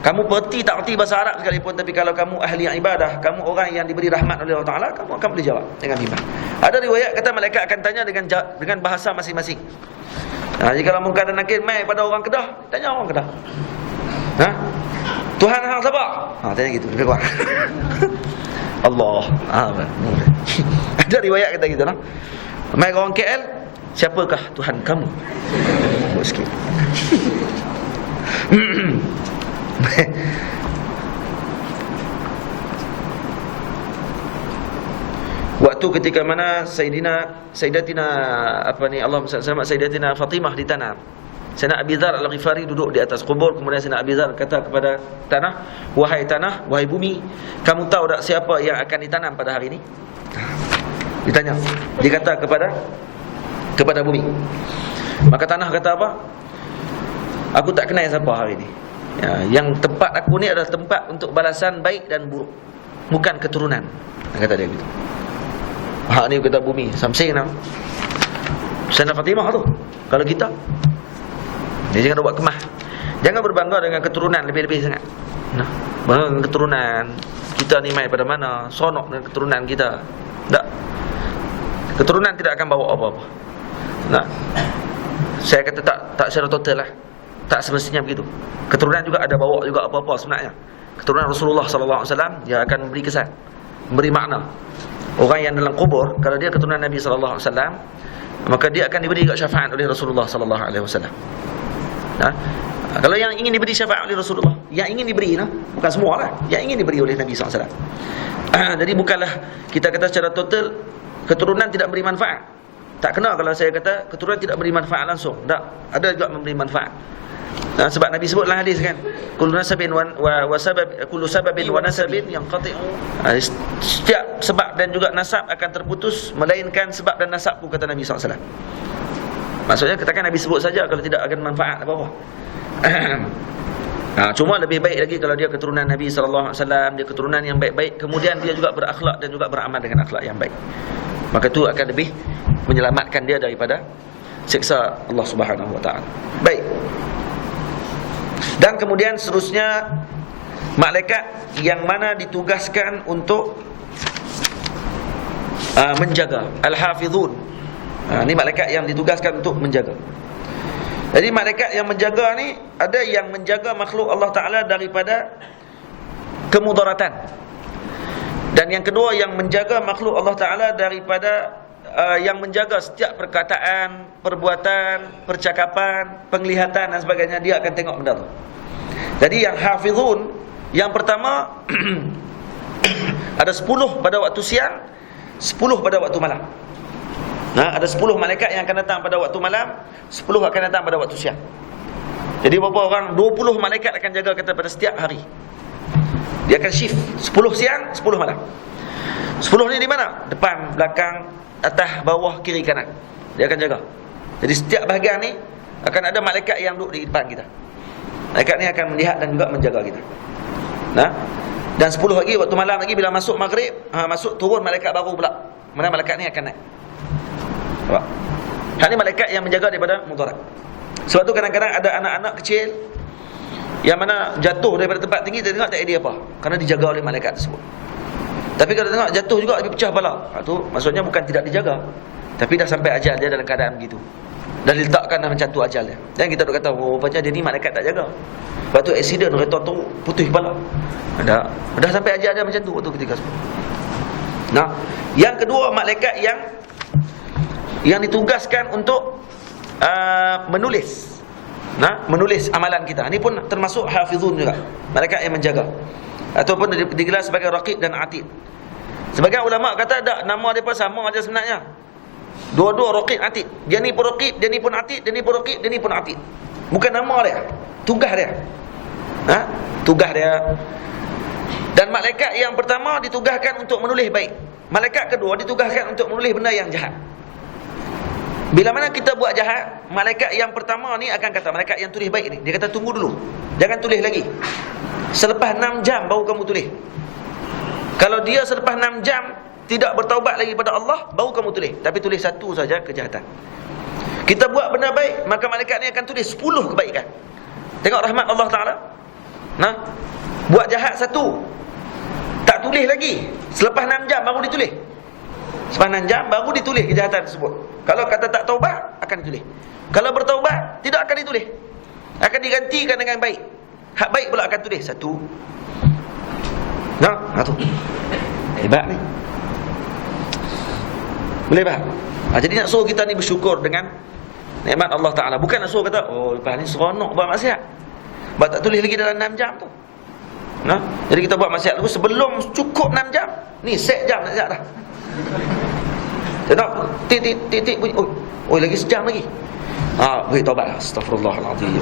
Kamu perti tak erti bahasa Arab sekalipun, tapi kalau kamu ahli ibadah, kamu orang yang diberi rahmat oleh Allah Ta'ala, kamu akan boleh jawab dengan bimbang. Ada riwayat kata malaikat akan tanya dengan bahasa masing-masing. Jadi kalau Munkar dan Nakir mai pada orang Kedah, tanya orang Kedah. Tuhan hang siapa? Tanya gitu, lebih kurang. Allah. Ada riwayat kata gitu mai orang KL, siapakah Tuhan kamu? Sikit. waktu ketika mana Sayyidatina Allahumma salli alaihi Sayyidatina Fatimah ditanam. Sayyidina Abi Dzar Al-Ghifari duduk di atas kubur, kemudian Sayyidina Abi Dzar kata kepada tanah, wahai bumi, kamu tahu tak siapa yang akan ditanam pada hari ini? Ditanya. Dia kata kepada bumi. Maka tanah kata apa? Aku tak kenal siapa hari ini. Ya, yang tempat aku ni adalah tempat untuk balasan baik dan buruk, bukan keturunan. Kata dia gitu. Hak ni kata bumi, samsing nak. Sayyidina Fatimah tu. Kalau kita, dia jangan buat kemah. Jangan berbangga dengan keturunan lebih-lebih sangat. Nah, bangga dengan keturunan. Kita ni mai pada mana? Sonok dengan keturunan kita. Tak. Keturunan tidak akan bawa apa-apa. Nah. Saya kata tak secara total lah. Tak semestinya begitu. Keturunan juga ada bawa juga apa-apa sebenarnya. Keturunan Rasulullah sallallahu alaihi wasallam dia akan memberi kesan, memberi makna. Orang yang dalam kubur, kalau dia keturunan Nabi sallallahu alaihi wasallam, maka dia akan diberi juga syafaat oleh Rasulullah sallallahu alaihi wasallam. Nah, kalau yang ingin diberi syafaat oleh Rasulullah, yang ingin diberi, bukan semua lah, yang ingin diberi oleh Nabi sallallahu alaihi wasallam. Jadi bukanlah kita kata secara total keturunan tidak beri manfaat. Tak kena kalau saya kata keturunan tidak beri manfaat langsung. Tak, ada juga memberi manfaat. Nah, sebab Nabi sebut dalam hadis kan, kullu nasabin wa sabab, kullu sababin wa nasabin yanqati'u. Setiap sebab dan juga nasab akan terputus melainkan sebab dan nasabku, kata Nabi sallallahu alaihi wasallam. Maksudnya katakan Nabi sebut saja kalau tidak akan manfaat apa-apa. Cuma lebih baik lagi kalau dia keturunan Nabi sallallahu alaihi wasallam, dia keturunan yang baik-baik, kemudian dia juga berakhlak dan juga beramal dengan akhlak yang baik. Maka itu akan lebih menyelamatkan dia daripada siksa Allah Subhanahu wa taala. Baik. Dan kemudian seterusnya malaikat yang mana ditugaskan untuk menjaga, al-hafizun. Ini malaikat yang ditugaskan untuk menjaga. Jadi malaikat yang menjaga ni, ada yang menjaga makhluk Allah Ta'ala daripada kemudaratan. Dan yang kedua yang menjaga makhluk Allah Ta'ala daripada yang menjaga setiap perkataan, perbuatan, percakapan, penglihatan dan sebagainya, dia akan tengok benda tu. Jadi yang hafizun, yang pertama ada 10 pada waktu siang, 10 pada waktu malam. Ada 10 malaikat yang akan datang pada waktu malam, 10 akan datang pada waktu siang. Jadi berapa orang? 20 malaikat akan jaga kita pada setiap hari. Dia akan shift 10 siang, 10 malam. 10 ni di mana? Depan, belakang, atas, bawah, kiri, kanan. Dia akan jaga. Jadi setiap bahagian ni akan ada malaikat yang duduk di depan kita. Malaikat ni akan melihat dan juga menjaga kita. Dan 10 lagi waktu malam lagi, bila masuk maghrib, masuk turun malaikat baru pula. Mana malaikat ni akan naik. Nampak? Hal ni malaikat yang menjaga daripada mudarat. Sebab tu kadang-kadang ada anak-anak kecil yang mana jatuh daripada tempat tinggi, dia tengok tak ada apa, kerana dijaga oleh malaikat tersebut. Tapi kalau tengok jatuh juga dia pecah kepala, tu maksudnya bukan tidak dijaga, tapi dah sampai ajal dia dalam keadaan begitu. Dah diletakkan dah macam tu ajal dia. Dan kita duk kata, oh macam dia ni malaikat tak jaga. Lepas tu aksiden kereta tu putus kepala. Dah sampai ajal dia macam tu waktu ketika tu. Nah, yang kedua malaikat yang ditugaskan untuk menulis. Menulis amalan kita. Ini pun termasuk hafizun juga. Malaikat yang menjaga. Ataupun digelar sebagai raqib dan atid. Sebagian ulama kata tak, nama dia pun sama aja sebenarnya. Dua-dua raqib atid. Dia ni pun raqib, dia ni pun atid, dia ni pun raqib, dia ni pun atid. Bukan nama dia, tugas dia. Tugas dia. Dan malaikat yang pertama ditugaskan untuk menulis baik. Malaikat kedua ditugaskan untuk menulis benda yang jahat. Bila mana kita buat jahat, malaikat yang pertama ni akan kata, malaikat yang tulis baik ni, dia kata tunggu dulu, jangan tulis lagi. Selepas 6 jam baru kamu tulis. Kalau dia selepas 6 jam tidak bertaubat lagi pada Allah, baru kamu tulis. Tapi tulis satu saja kejahatan. Kita buat benda baik, maka malaikat ni akan tulis 10 kebaikan. Tengok rahmat Allah Ta'ala. Buat jahat satu, tak tulis lagi. Selepas 6 jam baru ditulis. Selepas 6 jam baru ditulis kejahatan tersebut. Kalau kata tak taubat, akan ditulis. Kalau bertaubat, tidak akan ditulis. Akan digantikan dengan baik. Hak baik pula akan tulis satu. Tu hebat ni. Boleh faham? Jadi nak suruh kita ni bersyukur dengan nikmat Allah Ta'ala. Bukan nak suruh kata, oh lepas ni seronok buat maksiat, sebab tak tulis lagi dalam 6 jam tu. Jadi kita buat maksiat dulu sebelum cukup 6 jam. Ni set jam nak siap dah. Tengok titik bunyi. Oh lagi sejam lagi. Boleh taubat. Astagfirullahalazim.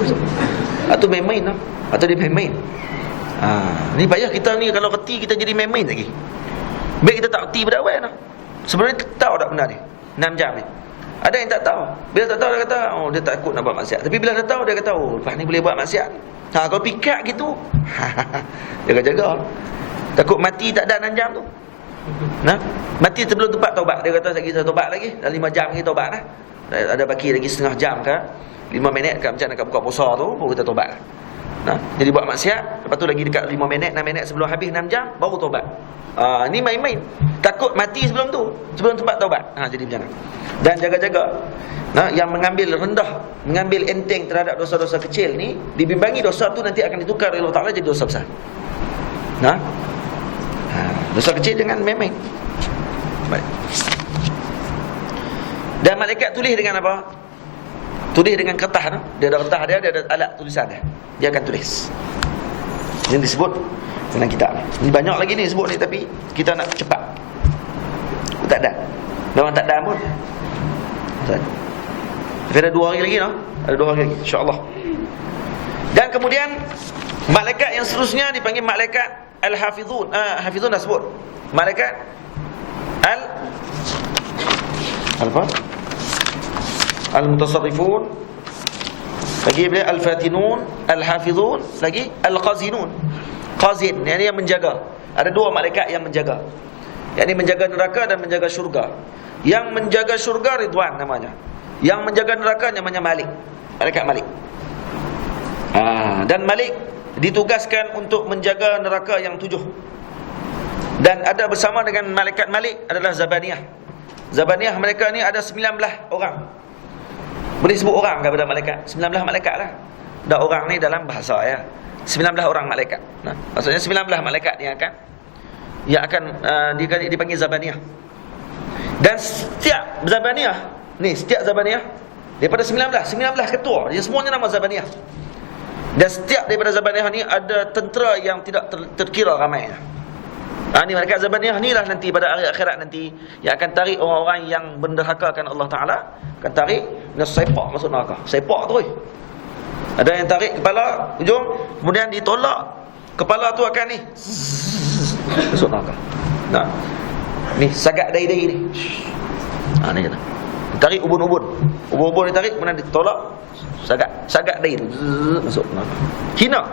Atau main-main lah. Atau dia main-main. Ni payah kita ni kalau reti kita jadi main-main lagi. Baik kita tak reti pada awal lah. Sebenarnya tahu tak benar ni 6 jam ni. Ada yang tak tahu. Bila tak tahu dia kata dia takut nak buat maksiat. Tapi bila dah tahu dia kata lepas ni boleh buat maksiat. Kalau pikat gitu jaga-jaga. Takut mati tak ada 6 jam tu. Mati sebelum tempat taubat. Dia kata lagi satu taubat lagi. Dah 5 jam lagi taubat lah. Ada baki lagi setengah jam ke 5 minit ke macam nak buka puasa tu baru kita taubat. Jadi buat maksiat, lepas tu lagi dekat 5 minit 6 minit sebelum habis 6 jam baru taubat. Ni main-main. Takut mati sebelum tu, sebelum tempat taubat. Jadi macam mana? Dan jaga-jaga. Yang mengambil rendah, mengambil enteng terhadap dosa-dosa kecil ni, dibimbangi dosa tu nanti akan ditukar oleh Allah Ta'ala jadi dosa besar. Dosa kecil jangan main-main. Baik. Dan malaikat tulis dengan apa? Tulis dengan kertas. Dia ada kertas dia ada alat tulisan dia. Dia akan tulis. Yang disebut dalam kitab ni. Banyak lagi ni sebut ni tapi kita nak cepat. Tak ada. Memang tak ada pun. Tapi ada 2 hari lagi Ada 2 hari lagi insya-Allah. Dan kemudian malaikat yang seterusnya dipanggil malaikat al-hafizun. Hafizun dah sebut. Malaikat al-mutasarrifun. Lagi bila al-fatinun, al-hafizun, lagi al-qazinun. Qazin, yang menjaga. Ada 2 malaikat yang menjaga. Yang ini menjaga neraka dan menjaga syurga. Yang menjaga syurga Ridwan namanya. Yang menjaga neraka namanya Malik. Malaikat Malik. Dan Malik ditugaskan untuk menjaga neraka yang 7. Dan ada bersama dengan malaikat Malik adalah Zabaniyah. Zabaniyah mereka ni ada 19 orang. Boleh sebut orang kepada malaikat. 19 malaikat lah. Dah orang ni dalam bahasa 19 orang malaikat. Maksudnya 19 malaikat yang akan dipanggil Zabaniyah. Dan setiap Zabaniyah daripada 19 ketua, dia semuanya nama Zabaniyah. Dan setiap daripada Zabaniyah ni ada tentera yang tidak terkira ramai. Ni malaikat Zabaniyah ni lah nanti pada hari akhirat nanti yang akan tarik orang-orang yang menderhakakan Allah Ta'ala, akan tarik dan sepak masuk neraka. Sepak tu. Ada yang tarik kepala ujung, kemudian ditolak, kepala tu akan ni masuk neraka. Ni sagak dahi-dahi ni. Ni kata. Tarik ubun-ubun. Ubun-ubun ditarik, kemudian ditolak, sagak dahi tu masuk neraka. Hina.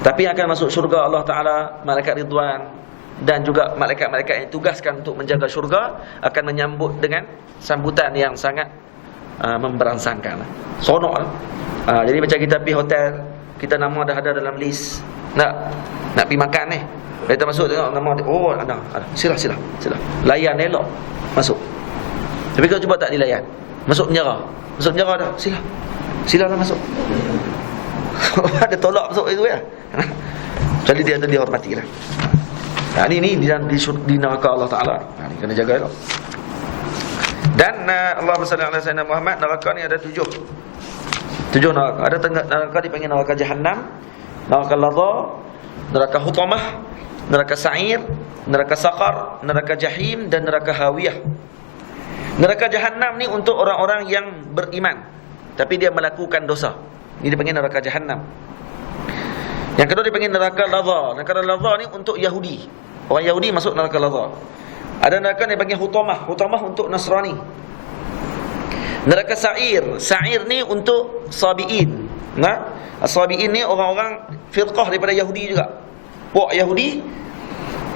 Tapi yang akan masuk syurga Allah Ta'ala, malaikat Ridwan dan juga malaikat-malaikat yang ditugaskan untuk menjaga syurga akan menyambut dengan sambutan yang sangat memberangsangkan. Sonok lah. Jadi macam kita pergi hotel, kita nama dah ada dalam list. Nak pergi makan ni. Kita masuk tengok nama dia. Ada. Sila. Layan elok. Masuk. Tapi kalau cuba tak dilayan, masuk penjara. Dah. Silalah masuk. Ada tolak masuk itu ya. Jadi dia dihormati lah. Ini di neraka Allah Ta'ala. Ini kena jaga elok. Dan Allahumma salli ala sayyidina Muhammad, neraka ni ada 7 neraka. Ada neraka dipanggil neraka Jahannam, neraka Ladha, neraka Hutamah, neraka Sa'ir, neraka Saqar, neraka Jahim dan neraka Hawiyah. Neraka Jahannam ni untuk orang-orang yang beriman tapi dia melakukan dosa. Ini dipanggil neraka Jahannam. Yang kedua dipanggil neraka Ladha. Neraka Ladha ni untuk Yahudi. Orang Yahudi masuk neraka Ladha. Ada neraka yang dipanggil Hutamah. Hutamah untuk Nasrani. Neraka Sa'ir ni untuk Sabi'in. Sabi'in ni orang-orang firqah daripada Yahudi juga. Puak Yahudi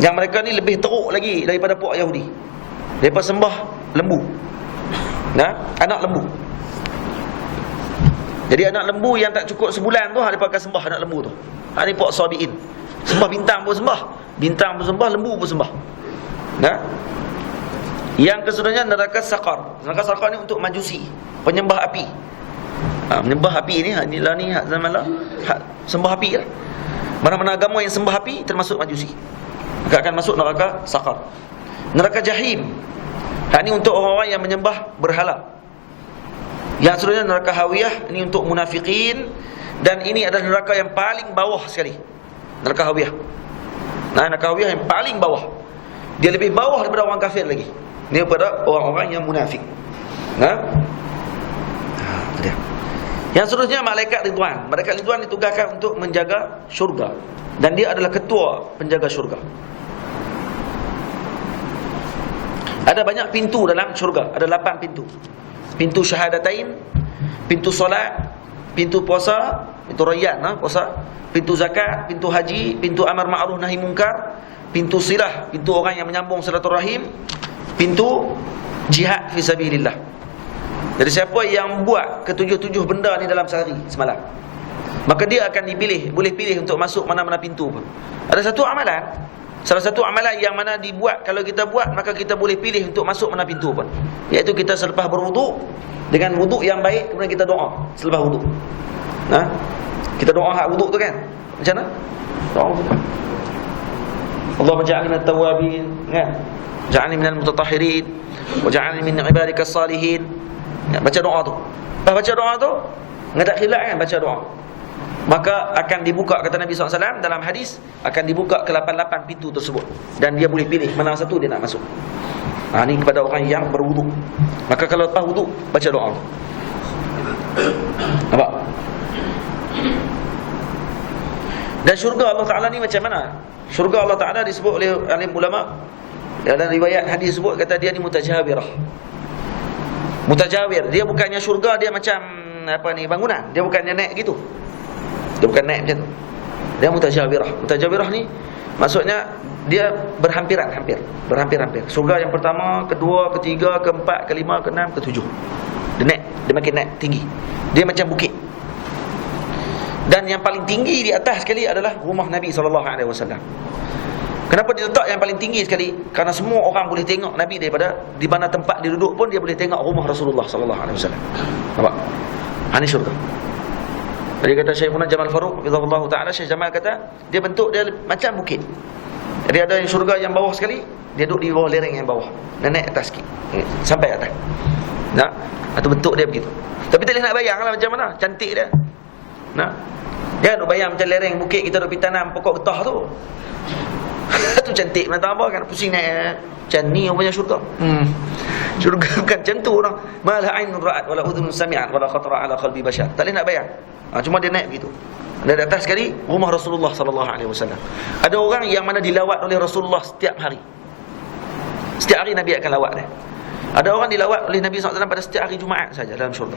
yang mereka ni lebih teruk lagi daripada puak Yahudi. Mereka sembah lembu. Anak lembu. Jadi anak lembu yang tak cukup sebulan tu mereka akan sembah anak lembu tu. Ni puak Sabi'in. Sembah bintang pun sembah. Bintang pun sembah, lembu pun sembah. Yang keseluruhnya neraka Saqar. Neraka Saqar ni untuk Majusi, penyembah api. Menyembah api ni inilah ni zaman lah sembah api lah. Mana-mana agama yang sembah api termasuk Majusi, maka akan masuk neraka Saqar. Neraka Jahim. Ini untuk orang-orang yang menyembah berhala. Yang seterusnya neraka Hawiyah, ini untuk munafikin. Dan ini adalah neraka yang paling bawah sekali. Neraka Hawiyah. Neraka Hawiyah yang paling bawah. Dia lebih bawah daripada orang kafir lagi. Ini kepada orang-orang yang munafik. Itu dia. Yang seterusnya malaikat Ridwan. Malaikat Ridwan ditugaskan untuk menjaga syurga, dan dia adalah ketua penjaga syurga. Ada banyak pintu dalam syurga. Ada 8 pintu. Pintu syahadatain, pintu solat, pintu puasa, pintu rayyan, puasa, pintu zakat, pintu haji, pintu amar ma'ruf nahi munkar, pintu silah, pintu orang yang menyambung silaturahim, pintu jihad fi sabilillah. Jadi siapa yang buat ketujuh-tujuh benda ni dalam sehari semalam, maka dia akan dipilih, boleh pilih untuk masuk mana-mana pintu pun. Ada satu amalan, salah satu amalan yang mana dibuat, kalau kita buat maka kita boleh pilih untuk masuk mana pintu pun, iaitu kita selepas berwuduk, dengan wuduk yang baik, kemudian kita doa selepas wuduk. Kita doa hak wuduk tu kan, macam mana? Doa wuduk. Allahumma ja'alni minat tawabin, kan? Ja'alni minal mutatahhirin, wa ja'alni min ibadikas salihin. Baca doa tu. Lepas baca doa tu, enggak tak khilaf kan baca doa, maka akan dibuka, kata Nabi SAW dalam hadis, akan dibuka ke 88 pintu tersebut, dan dia boleh pilih mana satu dia nak masuk. Ini kepada orang yang berwuduk. Maka kalau lepas wuduk, baca doa. Nampak? Dan syurga Allah Ta'ala ni macam mana? Syurga Allah Ta'ala disebut oleh alim ulama, dalam riwayat hadis sebut, kata dia ni mutajawirah. Mutajawir, dia bukannya syurga dia macam bangunan, dia bukannya naik gitu. Dia bukan naik macam tu. Dia mutajawirah. Mutajawirah ni maksudnya dia berhampir-hampir. Surga yang pertama, kedua, ketiga, keempat, kelima, keenam, ketujuh. Dia naik, dia makin naik tinggi. Dia macam bukit. Dan yang paling tinggi di atas sekali adalah rumah Nabi SAW. Kenapa dia letak yang paling tinggi sekali? Karena semua orang boleh tengok Nabi daripada di mana tempat dia duduk pun dia boleh tengok rumah Rasulullah SAW. Nampak? Ini syurga. Jadi kata Syekhuna Jamal Faruq radhiyallahu taala, Syekh Jamal kata dia bentuk dia macam bukit. Jadi ada yang syurga yang bawah sekali, dia duduk di bawah lereng yang bawah, dan naik atas sikit sampai atas. Atau bentuk dia begitu. Tapi tak boleh nak bayanglah macam mana cantik dia. Jangan duk bayang macam lereng bukit kita duk pergi tanam pokok getah tu. Tu cantik mana tambah kan, pusing naik. Macam ni orang punya syurga. Syurga bukan macam tu orang. Mala ainun ra'at wala udhun sami'at wala khatara ala qalbi bashar. Tak boleh nak bayang. Cuma dia naik begitu. Dan di atas sekali rumah Rasulullah SAW. Ada orang yang mana dilawat oleh Rasulullah setiap hari. Setiap hari Nabi akan lawat dia. Ada orang dilawat oleh Nabi SAW pada setiap hari Jumaat saja dalam syurga.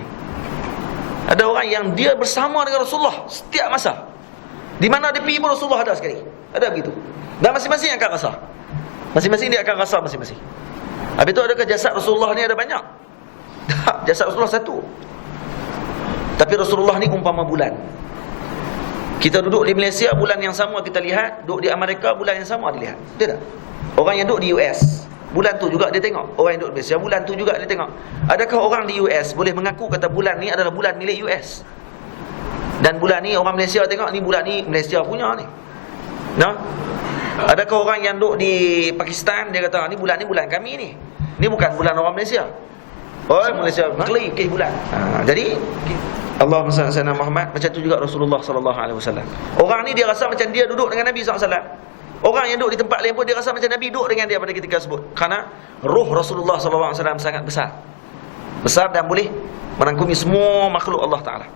Ada orang yang dia bersama dengan Rasulullah setiap masa. Di mana dia pergi pun Rasulullah ada sekali. Ada begitu. Dan masing-masing akan rasa. Masing-masing dia akan rasa masing-masing. Habis itu adakah jasad Rasulullah ni ada banyak? Jasad Rasulullah satu. Tapi Rasulullah ni umpama bulan. Kita duduk di Malaysia, bulan yang sama kita lihat. Duduk di Amerika, bulan yang sama dilihat. Betul tak? Orang yang duduk di US, bulan tu juga dia tengok. Orang yang duduk di Malaysia, bulan tu juga dia tengok. Adakah orang di US boleh mengaku kata bulan ni adalah bulan milik US? Dan bulan ni orang Malaysia tengok, ni bulan ni Malaysia punya ni. Adakah orang yang duduk di Pakistan, dia kata ni bulan kami ni. Ni bukan bulan orang Malaysia. Oh, Malaysia klik bulan. Jadi Allahumma salli ala Muhammad. Macam tu juga Rasulullah SAW. Orang ni dia rasa macam dia duduk dengan Nabi SAW. Orang yang duduk di tempat lain pun dia rasa macam Nabi duduk dengan dia pada ketika tersebut. Kerana ruh Rasulullah SAW sangat besar. Besar dan boleh merangkumi semua makhluk Allah Ta'ala.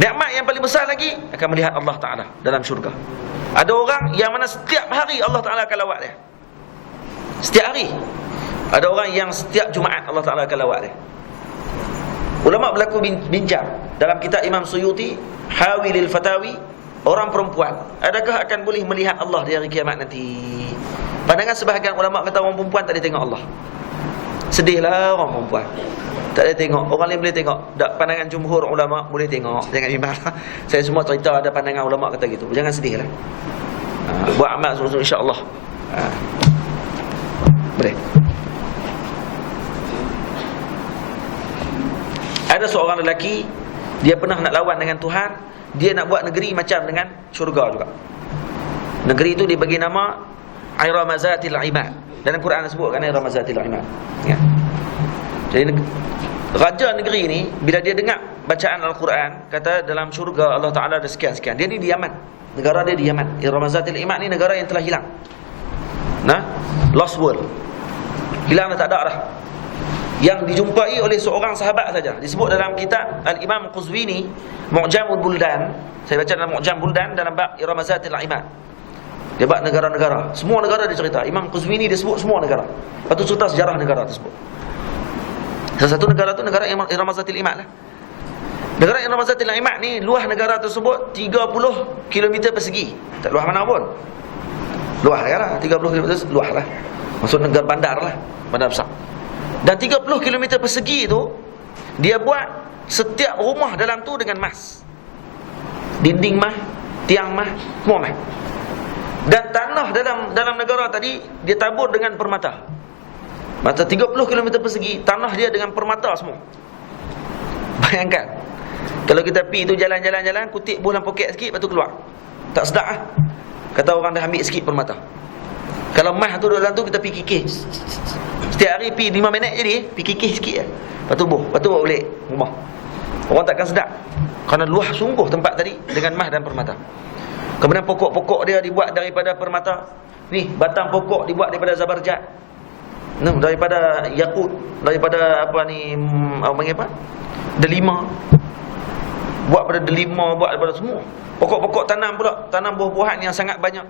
Nikmat yang paling besar lagi akan melihat Allah Ta'ala dalam syurga. Ada orang yang mana setiap hari Allah Ta'ala akan lawat dia. Setiap hari. Ada orang yang setiap Jumaat Allah Ta'ala akan lawat dia. Ulama berlaku bincang dalam kitab Imam Suyuti, Hawilil Fatawi, orang perempuan adakah akan boleh melihat Allah di hari kiamat nanti? Pandangan sebahagian ulama kata orang perempuan tak boleh tengok Allah. Sedihlah orang perempuan, tak boleh tengok. Orang lain boleh tengok. Pandangan jumhur ulama boleh tengok. Jangan bimbang. Saya semua cerita ada pandangan ulama kata gitu. Jangan sedihlah. Buat amal sungguh-sungguh insya-Allah. Boleh. Ada seorang lelaki, dia pernah nak lawan dengan Tuhan. Dia nak buat negeri macam dengan syurga juga. Negeri itu dibagi nama Iramazatil Imad. Dalam Quran disebut kan Iramazatil Imad. Ya. Jadi raja negeri ni bila dia dengar bacaan Al-Quran, kata dalam syurga Allah Ta'ala ada sekian-sekian. Dia ni di Yaman. Negara dia di Yaman. Iramazatil Imad ni negara yang telah hilang. Lost world. Hilang dah, tak ada dah. Yang dijumpai oleh seorang sahabat saja. Disebut dalam kitab Al-Imam Quzwini, Mu'jamul Buldan. Saya baca dalam Mu'jam Buldan dalam bab Iramazatil A'imad. Dia bab negara-negara. Semua negara dia cerita. Imam Quzwini dia sebut semua negara. Lepas tu cerita sejarah negara tersebut. Salah satu negara tu negara Iramazatil A'imad lah. Negara Iramazatil A'imad ni, luas negara tersebut 30 km persegi. Tak luas mana pun. Luas negara, 30 km luas lah. Maksud negara bandar lah, bandar besar. Dan 30 km persegi tu, dia buat setiap rumah dalam tu dengan emas. Dinding emas, tiang emas, semua emas. Dan tanah dalam negara tadi dia tabur dengan permata. Mata 30 km persegi, tanah dia dengan permata semua. Bayangkan, kalau kita pergi tu jalan-jalan, kutip buah dalam poket sikit, lepas tu keluar. Tak sedap lah. Kata orang dah ambil sikit permata. Kalau emas tu dalam tu, kita pergi kikih. Setiap hari pergi 5 minit jadi, pergi kikih sikit lah. Lepas tu lepas tu bawa balik rumah. Orang takkan sedap, kerana luah sungguh tempat tadi dengan emas dan permata. Kemudian pokok-pokok dia dibuat daripada permata. Ni, batang pokok dibuat daripada zabarjat. Daripada yakut, daripada apa ni, apa panggil apa? Delima. Buat pada delima, buat daripada semua. Pokok-pokok tanam pula, tanam buah-buahan yang sangat banyak.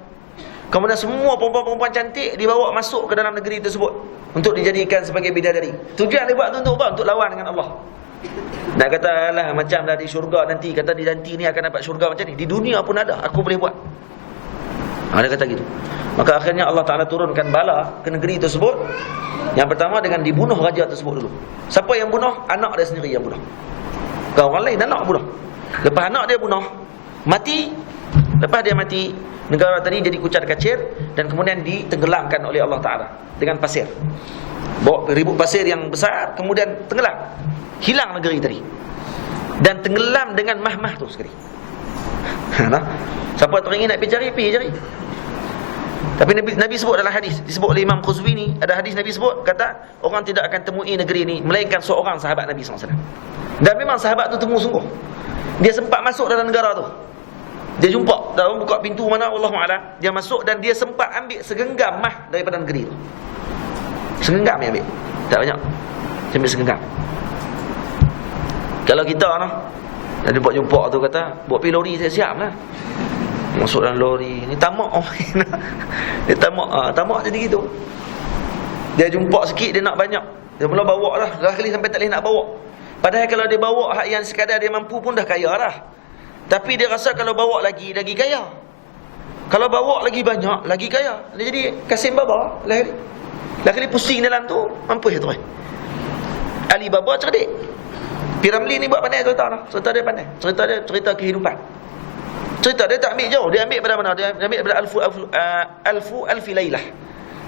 Kemudian semua perempuan-perempuan cantik dibawa masuk ke dalam negeri tersebut untuk dijadikan sebagai bidadari. Tujuan dia buat tu untuk apa? Untuk lawan dengan Allah. Nak kata lah macam dah di syurga nanti, kata di nanti ni akan dapat syurga macam ni. Di dunia pun ada, aku boleh buat. Dia kata gitu. Maka akhirnya Allah Ta'ala turunkan bala ke negeri tersebut. Yang pertama dengan dibunuh raja tersebut dulu. Siapa yang bunuh? Anak dia sendiri yang bunuh. Bukan orang lain, anak bunuh. Lepas anak dia bunuh, mati. Lepas dia mati, negara tadi jadi kucar-kacir dan kemudian ditenggelamkan oleh Allah Ta'ala dengan pasir. Bawa ribut pasir yang besar, kemudian tenggelam. Hilang negeri tadi. Dan tenggelam dengan mah-mah tu sekali. Siapa teringin nak pergi cari. Tapi Nabi sebut dalam hadis, disebut oleh Imam Quzwini, ada hadis Nabi sebut, kata orang tidak akan temui negeri ini melainkan seorang sahabat Nabi SAW. Dan memang sahabat tu temu sungguh. Dia sempat masuk dalam negara tu. Dia jumpa, dalam buka pintu mana Allahu'alam, dia masuk dan dia sempat ambil segenggam mah daripada negeri tu. Segenggam dia ambil, tak banyak. Dia ambil segenggam. Kalau kita nah, dah jumpa tu kata, bawa pergi lori saya siap lah. Masuk dalam lori ni tamak. Dia tamak jadi gitu. Dia jumpa sikit dia nak banyak. Dia mula bawa lah, dah kali sampai tak boleh nak bawa. Padahal kalau dia bawa hak yang sekadar dia mampu pun dah kaya lah. Tapi dia rasa kalau bawa lagi kaya. Kalau bawa lagi banyak, lagi kaya. Dia jadi Kasim Baba lah kali pusing dalam tu, mampus tu. Ali Baba cerdik. Piramli ni buat pandai cerita lah. Cerita dia pandai. Cerita kehidupan. Cerita dia tak ambil jauh. Dia ambil pada mana? Dia ambil pada alfi lailah.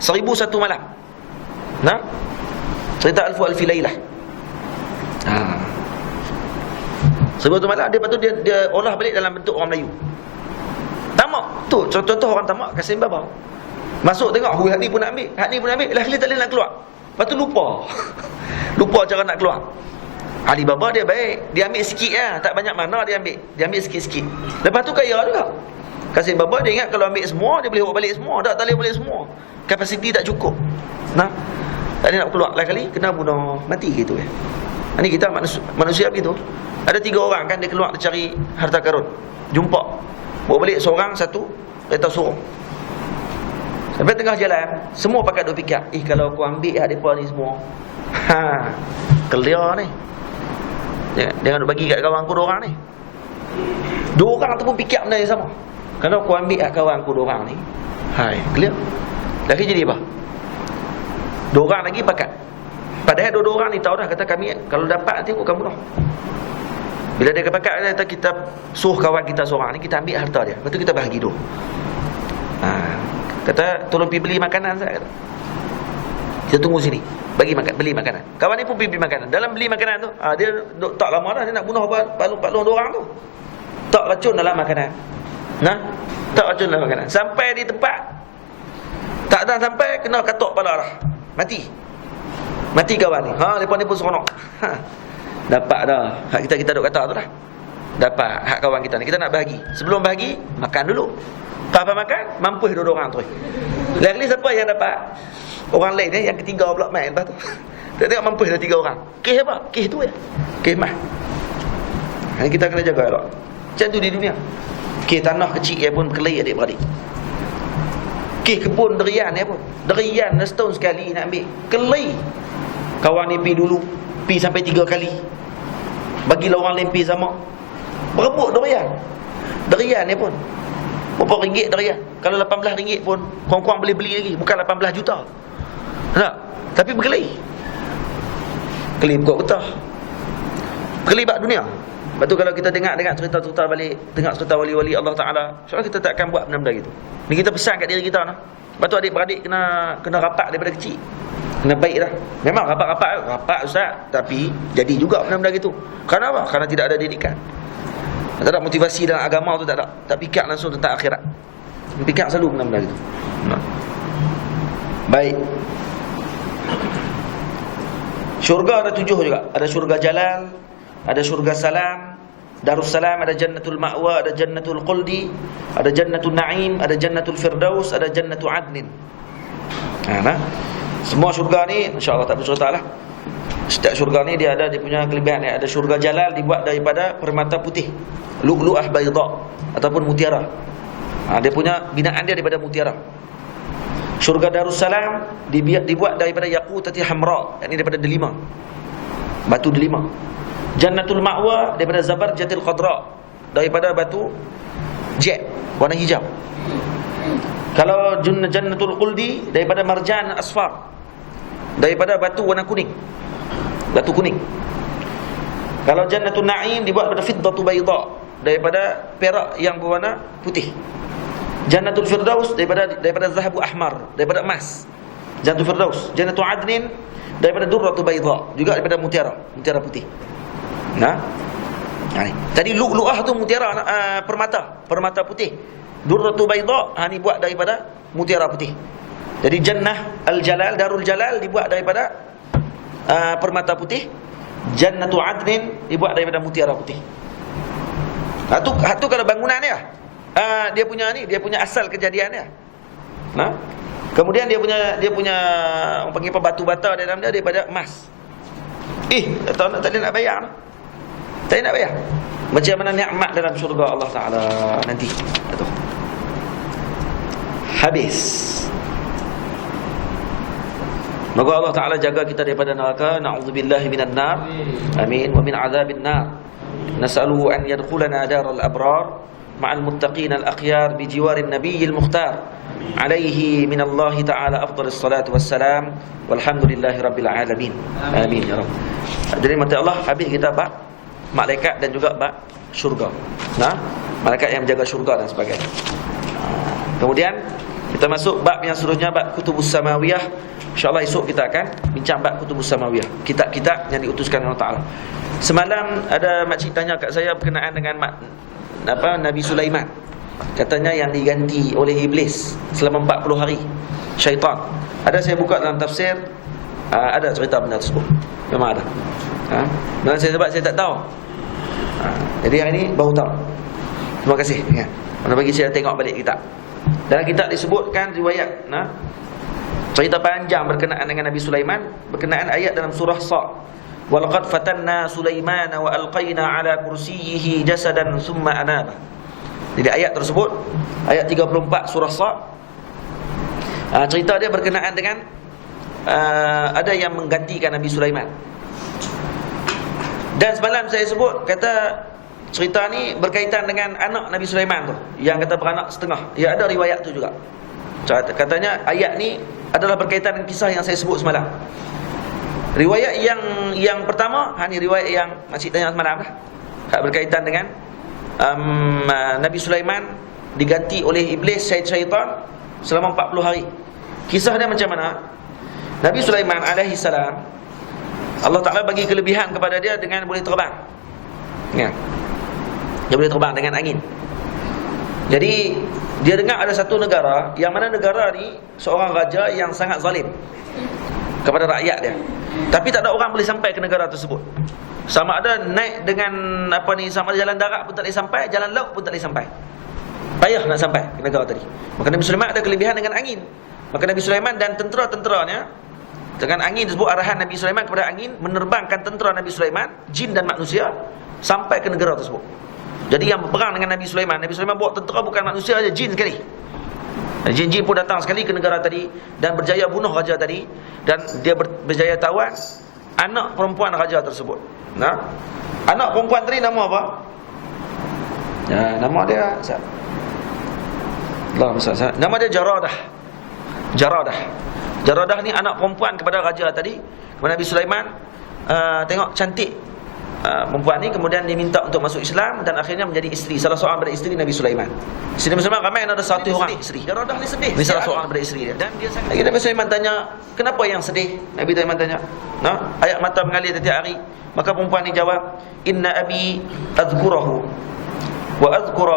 1001 malam. Nah? Cerita alfi lailah. 1001 malam. Dia lepas tu dia olah balik dalam bentuk orang Melayu. Tamak. Tu contoh orang tamak Kasim Baba. Masuk tengok, hak ni pun nak ambil, hak ni pun nak ambil, lagi tak boleh nak keluar. Lepas tu lupa. Lupa cara nak keluar. Ali Baba dia baik, dia ambil sikit lah, tak banyak mana dia ambil. Dia ambil sikit-sikit. Lepas tu kaya juga. Kasim Baba dia ingat kalau ambil semua, dia boleh bawa balik semua. Tak boleh balik semua. Kapasiti tak cukup. Nah, tak boleh nak keluar. Lain kali kena bunuh mati gitu ya. Ini kita manusia begitu. Ada 3 orang kan dia keluar dia cari harta karun. Jumpa. Bawa balik seorang satu, kereta sorong. Sampai tengah jalan, semua pakai duk fikir, kalau aku ambil hak depa ni semua. Clear ni. Jangan duk bagi kat kawan aku 2 orang ni. 2 orang tu pun fikir benda yang sama. Kalau aku ambil hak kawan aku 2 orang ni, clear. Lagi jadi apa? 2 orang lagi pakat. Padahal 2 orang ni tahu dah, kata kami kalau dapat nanti aku akan bunuh. Bila dia kepakat, dia kata kita suruh kawan kita seorang ni, kita ambil harta dia, lepas tu kita bahagi dulu. Kata tolong pergi beli makanan saya, kata. Kita tunggu sini, beli makanan. Kawan ni pun pergi beli makanan. Dalam beli makanan tu, dia tak lama dah, dia nak bunuh paklon 2 orang tu. Tak racun dalam makanan. Tak racun dalam makanan. Sampai di tempat, tak ada sampai, kena katok pala dah. Mati kawan ni. Lepas ni pun seronok. Dapat dah hak kita duk kata tu dah. Dapat hak kawan kita ni, kita nak bahagi. Sebelum bahagi, makan dulu. Tak apa makan, mampus 2 orang tu. Lagi siapa yang dapat? Orang lain yang ketiga pula main lepas tu. Tak tengok mampu dah 3 orang. Kes apa? Kes tu ya. Kes mah. Ini kita kena jaga elok. Macam tu di dunia. Kes tanah kecil dia pun berkelahi adik-beradik. Kes kebun derian dia pun. Derian setahun sekali nak ambil. Kelahi. Kawan ni pergi dulu. Pergi sampai 3 kali. Bagilah orang lain pergi sama. Berebut derian. Derian dia pun. Berapa ringgit derian? Kalau 18 ringgit pun kurang-kurang boleh beli lagi. Bukan 18 juta. Tak? Tapi berkelahi. Kelih buat getah. Kelih bab dunia. Lepas tu kalau kita dengar cerita-cerita balik, dengar cerita wali-wali Allah Ta'ala, insya-Allah kita tak akan buat benda-benda gitu. Ni kita pesan kat diri kita nah. Lepas tu adik-beradik kena rapat daripada kecil. Kena baik dah. Memang rapat ustaz, tapi jadi juga benda-benda gitu. Kenapa? Kerana tidak ada didikan. Tak ada motivasi dalam agama tu, tak ada. Tak fikir langsung tentang akhirat. Fikir selalu benda-benda gitu. Nah. Baik. Syurga ada 7 juga. Ada syurga Jalal, ada syurga Salam, Darussalam, ada Jannatul Ma'wa, ada Jannatul Quldi, ada Jannatul Na'im, ada Jannatul Firdaus, ada Jannatul Adnin. Nah, semua syurga ni insya-Allah tak bercerita lah. Setiap syurga ni dia ada dia punya kelebihan dia. Ada syurga Jalal dibuat daripada permata putih, lu'lu'ah bayda ataupun mutiara. Dia punya binaan dia daripada mutiara. Syurga Darussalam dibuat daripada yaqutati hamra, yakni daripada delima, batu delima. Jannatul Ma'wa daripada zabarjatil khadra, daripada batu jet warna hijau. Kalau Jannatul Quldi daripada marjan asfar, daripada batu warna kuning, batu kuning. Kalau Jannatul Na'im dibuat daripada fiddatu bayda, daripada perak yang berwarna putih. Jannatul Firdaus daripada zahabu ahmar, daripada emas. Jannatul Firdaus. Jannatul Adnin daripada durratu bayda, juga daripada mutiara putih. Nah. Ni. Tadi lu'lu'ah tu mutiara permata putih. Durratu bayda ni buat daripada mutiara putih. Jadi Jannah Al-Jalal, Darul Jalal dibuat daripada permata putih. Jannatul Adnin dibuat daripada mutiara putih. Itu kalau bangunan dia. Dia punya asal kejadian dia. Nah. Kemudian dia punya orang panggil apa, batu bata dalam dia daripada emas. Tak tahu tak nak bayar. Tak nak bayar. Macam mana nikmat dalam syurga Allah Taala nanti. Betul. Habis. Moga Allah Taala jaga kita daripada neraka. Na'udzubillahi minan nar. Amin. Wa min azabin nar. Nas'aluhu an yadkhulana daral abrar ma'al muttaqin al-akhyar bi jiwarin nabiyil mukhtar alaihi minallahi ta'ala afdhalus salatu wassalam walhamdulillahi rabbil alamin. Amin ya rabb. Jadi mata Allah habis kita bab malaikat dan juga bab syurga. Nah, malaikat yang menjaga syurga dan sebagainya. Kemudian kita masuk bab yang seterusnya, bab kutubus samawiyah. InsyaAllah esok kita akan bincang bab kutubus samawiyah, kitab-kitab yang diutuskan Allah Ta'ala. Semalam ada makcik tanya kat saya berkenaan dengan Nabi Sulaiman. Katanya yang diganti oleh iblis selama 40 hari, syaitan. Ada saya buka dalam tafsir, ada cerita benda tersebut. Memang ada. Dan sebab saya tak tahu. Jadi hari ini baru tahu. Terima kasih ya. Mana bagi saya tengok balik kitab. Dalam kitab disebutkan riwayat cerita panjang berkenaan dengan Nabi Sulaiman, berkenaan ayat dalam surah Sa'. Walaqad fatanna Sulaiman wa alqaina ala kursiyyihi jasadan thumma anaba. Jadi ayat tersebut, ayat 34 surah Sa', cerita dia berkenaan dengan ada yang menggantikan Nabi Sulaiman. Dan semalam saya sebut, kata cerita ni berkaitan dengan anak Nabi Sulaiman tu, yang kata beranak setengah. Ya, ada riwayat tu juga. Katanya ayat ni adalah berkaitan dengan kisah yang saya sebut semalam. Riwayat yang pertama, ni riwayat yang masih tanya semalam lah, berkaitan dengan Nabi Sulaiman diganti oleh iblis, syaitan selama 40 hari. Kisah dia macam mana? Nabi Sulaiman alaihi salam, Allah Ta'ala bagi kelebihan kepada dia dengan boleh terbang. Ya. Dia boleh terbang dengan angin. Jadi dia dengar ada satu negara, yang mana negara ni seorang raja yang sangat zalim kepada rakyat dia. Tapi tak ada orang boleh sampai ke negara tersebut. Sama ada naik dengan sama ada jalan darat pun tak boleh sampai, jalan laut pun tak boleh sampai. Payah nak sampai ke negara tadi. Maka Nabi Sulaiman ada kelebihan dengan angin. Maka Nabi Sulaiman dan tentera-tenteranya, dengan angin tersebut, arahan Nabi Sulaiman kepada angin, menerbangkan tentera Nabi Sulaiman, jin dan manusia, sampai ke negara tersebut. Jadi yang berperang dengan Nabi Sulaiman bawa tentera bukan manusia saja, jin sekali. Jin-jin pun datang sekali ke negara tadi dan berjaya bunuh raja tadi, dan dia berjaya tawan anak perempuan raja tersebut. Nah, anak perempuan tadi nama apa? Ya, nama dia nama dia Jaradah. Jaradah ni anak perempuan kepada raja tadi. Kemudian Nabi Sulaiman tengok cantik perempuan ni, kemudian dia minta untuk masuk Islam dan akhirnya menjadi isteri, salah seorang daripada isteri Nabi Sulaiman. Isteri Nabi Sulaiman ramai, ada satu orang isteri. Jaradah ni sedih. Ini salah seorang daripada isteri dia. Dan dia sangat. Lagi Nabi Sulaiman tanya, kenapa yang sedih? Nabi Sulaiman tanya, ayat mata mengalir setiap hari. Maka perempuan ni jawab, inna abi azkurahu wa azkura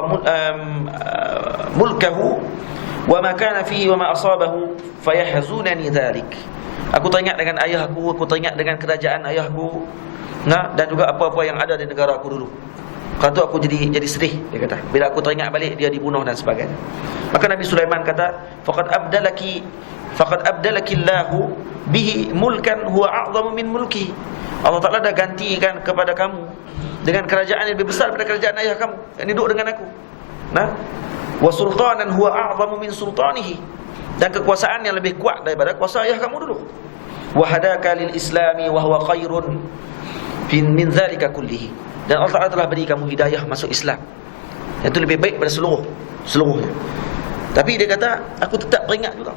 mulkahu wa ma kana fihi wa ma asabahu fayahzunani dhalik. Aku teringat dengan ayahku, aku teringat dengan kerajaan ayahku, dan juga apa-apa yang ada di negara aku dulu. Kata aku jadi sedih, dia kata, bila aku teringat balik dia dibunuh dan sebagainya. Maka Nabi Sulaiman kata, faqad abdalaki Allahu bihi mulkan huwa a'zamu min mulki. Allah Ta'ala dah gantikan kepada kamu dengan kerajaan yang lebih besar daripada kerajaan ayah kamu yang duduk dengan aku. Wa sultanan huwa a'zamu min sultanihi, dan kekuasaan yang lebih kuat daripada kuasa ayah kamu dulu. Wa hadaka lil islami wa huwa khairun min dzalika kullihi, dan Allah Ta'ala telah beri kamu hidayah masuk Islam, yang itu lebih baik daripada seluruhnya. Tapi dia kata, aku tetap teringat juga.